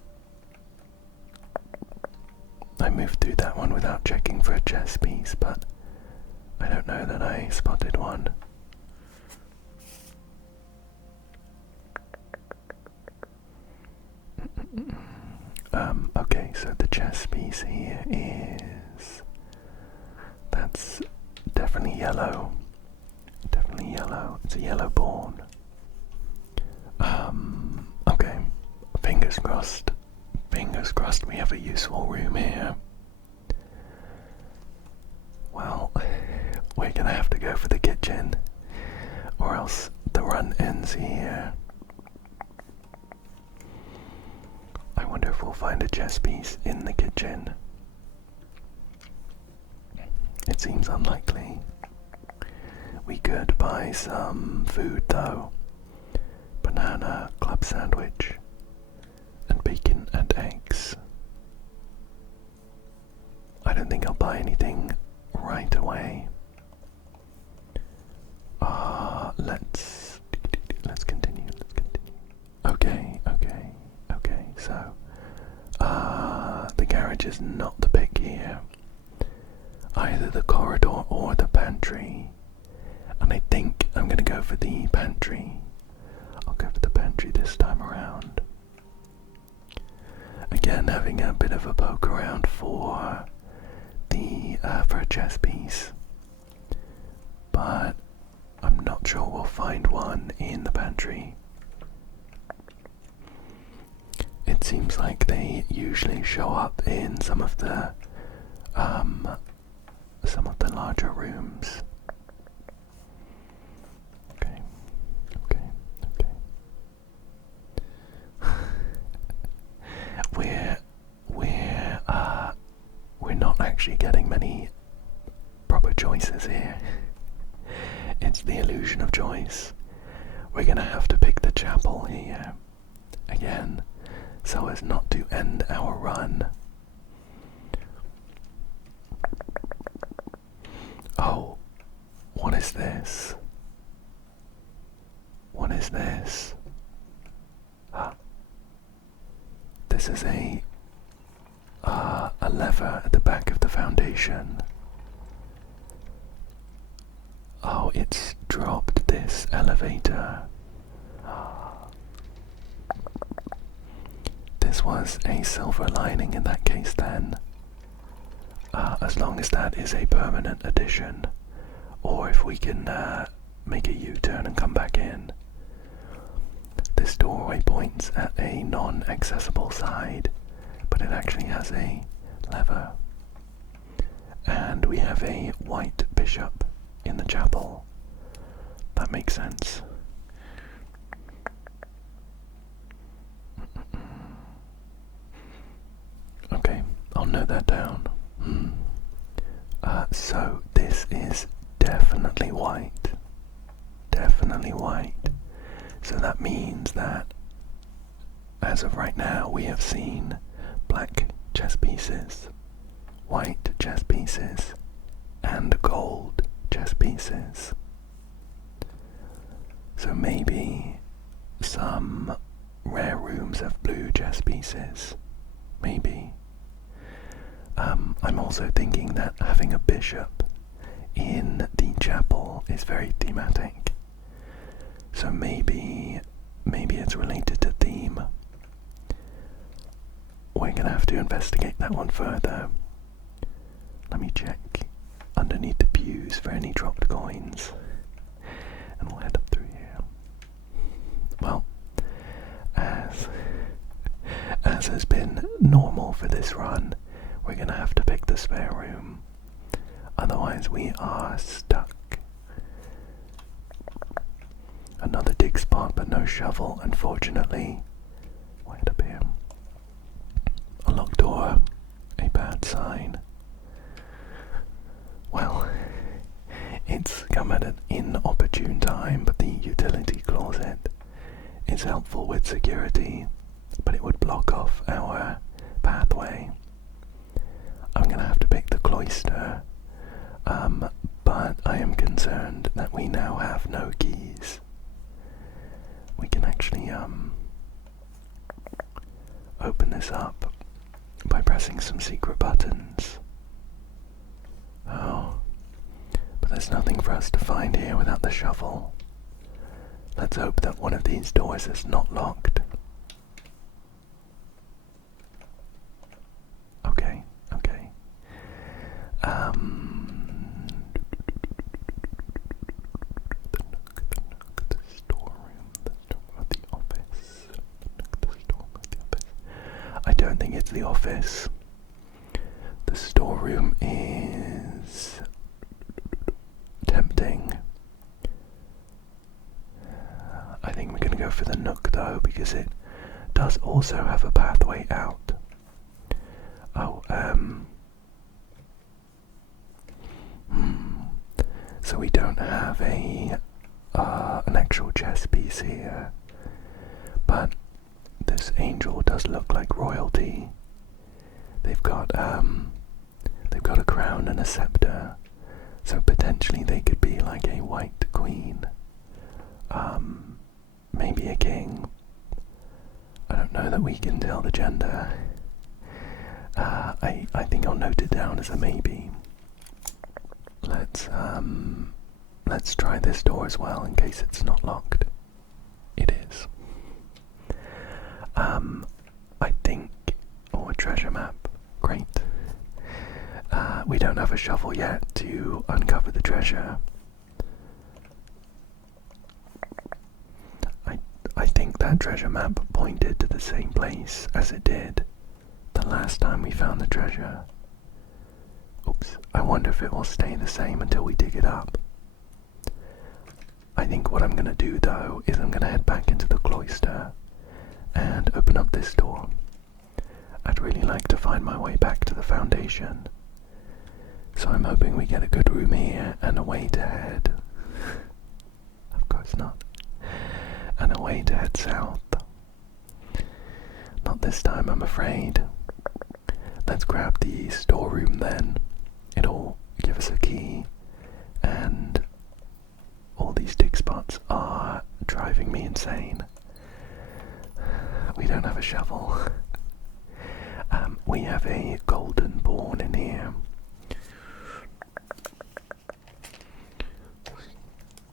I moved through that one without checking for a chess piece, but I don't know that I spotted one. Okay, so the chess piece here is... that's definitely yellow. Definitely yellow. It's a yellow pawn. Okay. Fingers crossed. Fingers crossed we have a useful room here. Well, we're gonna have to go for the kitchen, or else the run ends here. I wonder if we'll find a chess piece in the kitchen. It seems unlikely. We could buy some food though. Banana, club sandwich, and bacon and eggs. I don't think I'll buy anything right away. Let's continue. Okay, so the garage is not the pick here. Either the corridor or the pantry. And I think I'm gonna go for the pantry. I'll go for the pantry this time around. Again, having a bit of a poke around for a chess piece, but I'm not sure we'll find one in the pantry. It seems like they usually show up in some of the larger rooms. Okay. We're not actually getting many proper choices here. It's the illusion of choice. We're gonna have to pick the chapel here again, so as not to end our run. Oh, what is this? What is this? This is a lever at the back of the foundation. Oh, it's dropped this elevator. This was a silver lining in that case then. as long as that is a permanent addition, or if we can make a U-turn and come back in. This doorway points at a non-accessible side, but it actually has a lever. And we have a white bishop in the chapel. That makes sense. Okay, I'll note that down. So this is definitely white. Definitely white. So that means that as of right now we have seen black chess pieces, white chess pieces, and gold chess pieces. So maybe some rare rooms have blue chess pieces. Maybe. I'm also thinking that having a bishop in the chapel is very thematic. So maybe it's related to theme. We're gonna have to investigate that one further. Let me check underneath the pews for any dropped coins. And we'll head up through here. Well, as has been normal for this run, we're gonna have to pick the spare room. Otherwise we are stuck. Another dig spot, but no shovel, unfortunately. Right up here. A locked door. A bad sign. Well, it's come at an inopportune time, but the utility closet is helpful with security, but it would block off our pathway. I'm gonna have to pick the cloister, but I am concerned that we now have no keys. We can actually open this up by pressing some secret buttons. Oh, but there's nothing for us to find here without the shovel. Let's hope that one of these doors is not locked. Okay. The storeroom, the office. I don't think it's the office. The storeroom is tempting. I think we're going to go for the nook though, because it does also have a pathway out. Oh, so we don't have an actual chess piece here, but this angel does look like royalty. They've got a crown and a scepter, so potentially they could be like a white queen, maybe a king. I don't know that we can tell the gender. I think I'll note it down as a maybe. Let's try this door as well in case it's not locked. It is. I think, a treasure map. Great. We don't have a shovel yet to uncover the treasure. I think that treasure map pointed to the same place as it did the last time we found the treasure. Oops, I wonder if it will stay the same until we dig it up. I think what I'm going to do though is I'm going to head back into the cloister and open up this door. I'd really like to find my way back to the foundation. So I'm hoping we get a good room here and a way to head. Of course not. And a way to head south. Not this time, I'm afraid. Let's grab the storeroom then. It'll give us a key, and all these dig spots are driving me insane. We don't have a shovel. We have a golden pawn in here.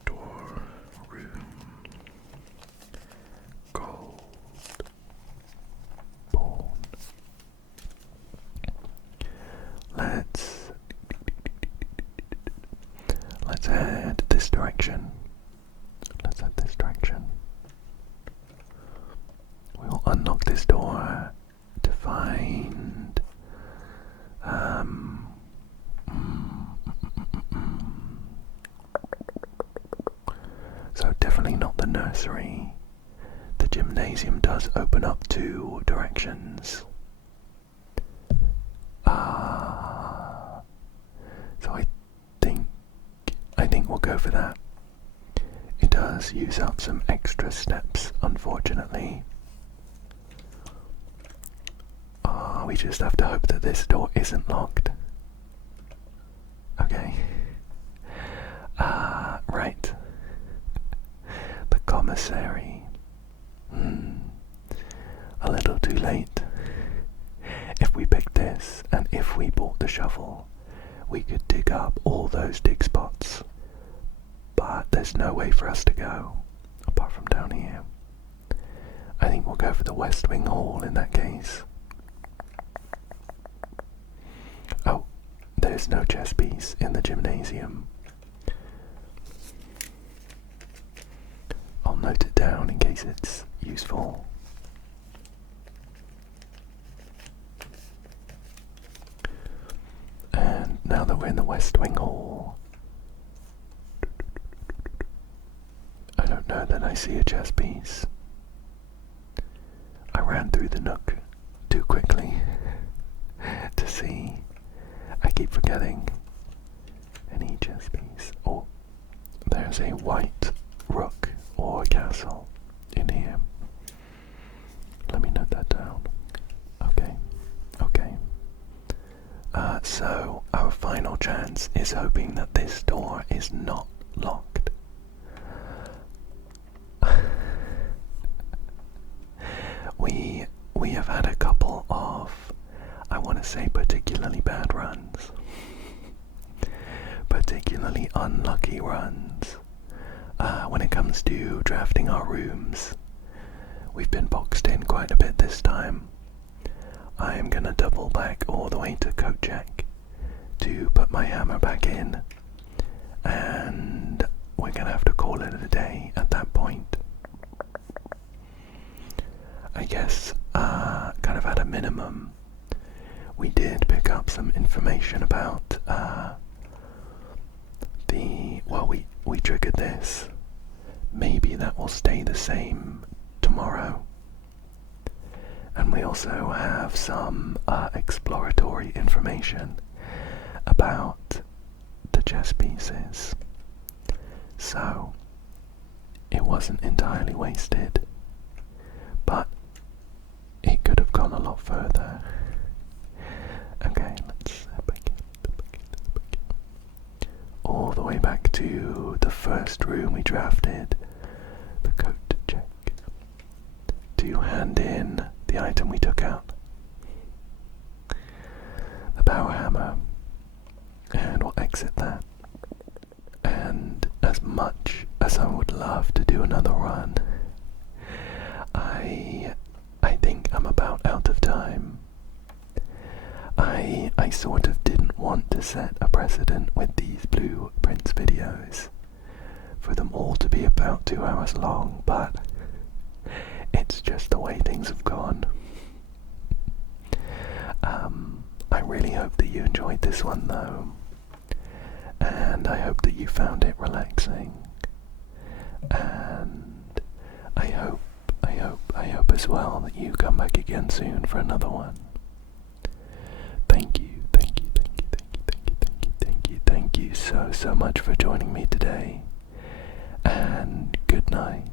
Storeroom. Gold pawn. Let's direction. Let's add this direction. We will unlock this door to find so definitely not the nursery. The gymnasium does open up two directions. So I think we'll go for that. It does use up some extra steps, unfortunately. We just have to hope that this door isn't locked. Okay. Right. The commissary. A little too late. If we picked this, and if we bought the shovel, we could dig up all those dig spots. But there's no way for us to go, apart from down here. I think we'll go for the West Wing Hall in that case. Oh, there's no chess piece in the gymnasium. I'll note it down in case it's useful. And now that we're in the West Wing Hall, I don't know that I see a chess piece. I ran through the nook too quickly to see. I keep forgetting any chess piece. Oh, there's a white rook or castle in here. Let me note that down. Okay. So our final chance is hoping that this door is not locked. We have had a couple of, I want to say, particularly bad runs. Particularly unlucky runs. When it comes to drafting our rooms, we've been boxed in quite a bit this time. I am gonna double back all the way to coat check to put my hammer back in, and we're gonna have to call it a day at that point. I guess, kind of at a minimum, we did pick up some information about we triggered this. Maybe that will stay the same tomorrow. And we also have some exploratory information about the chess pieces. So it wasn't entirely wasted, but it could have gone a lot further. Okay, let's all the way back to the first room we drafted, the coat check, to hand in the item we took out, the power hammer, and we'll exit that. And as much as I would love to do another run, I think I'm about out of time. I sort of didn't want to set a precedent with these blueprints videos for them all to be about 2 hours long, but it's just the way things have gone. I really hope that you enjoyed this one though, and I hope that you found it relaxing, and I hope as well that you come back again soon for another one. Thank you so much for joining me today, and good night.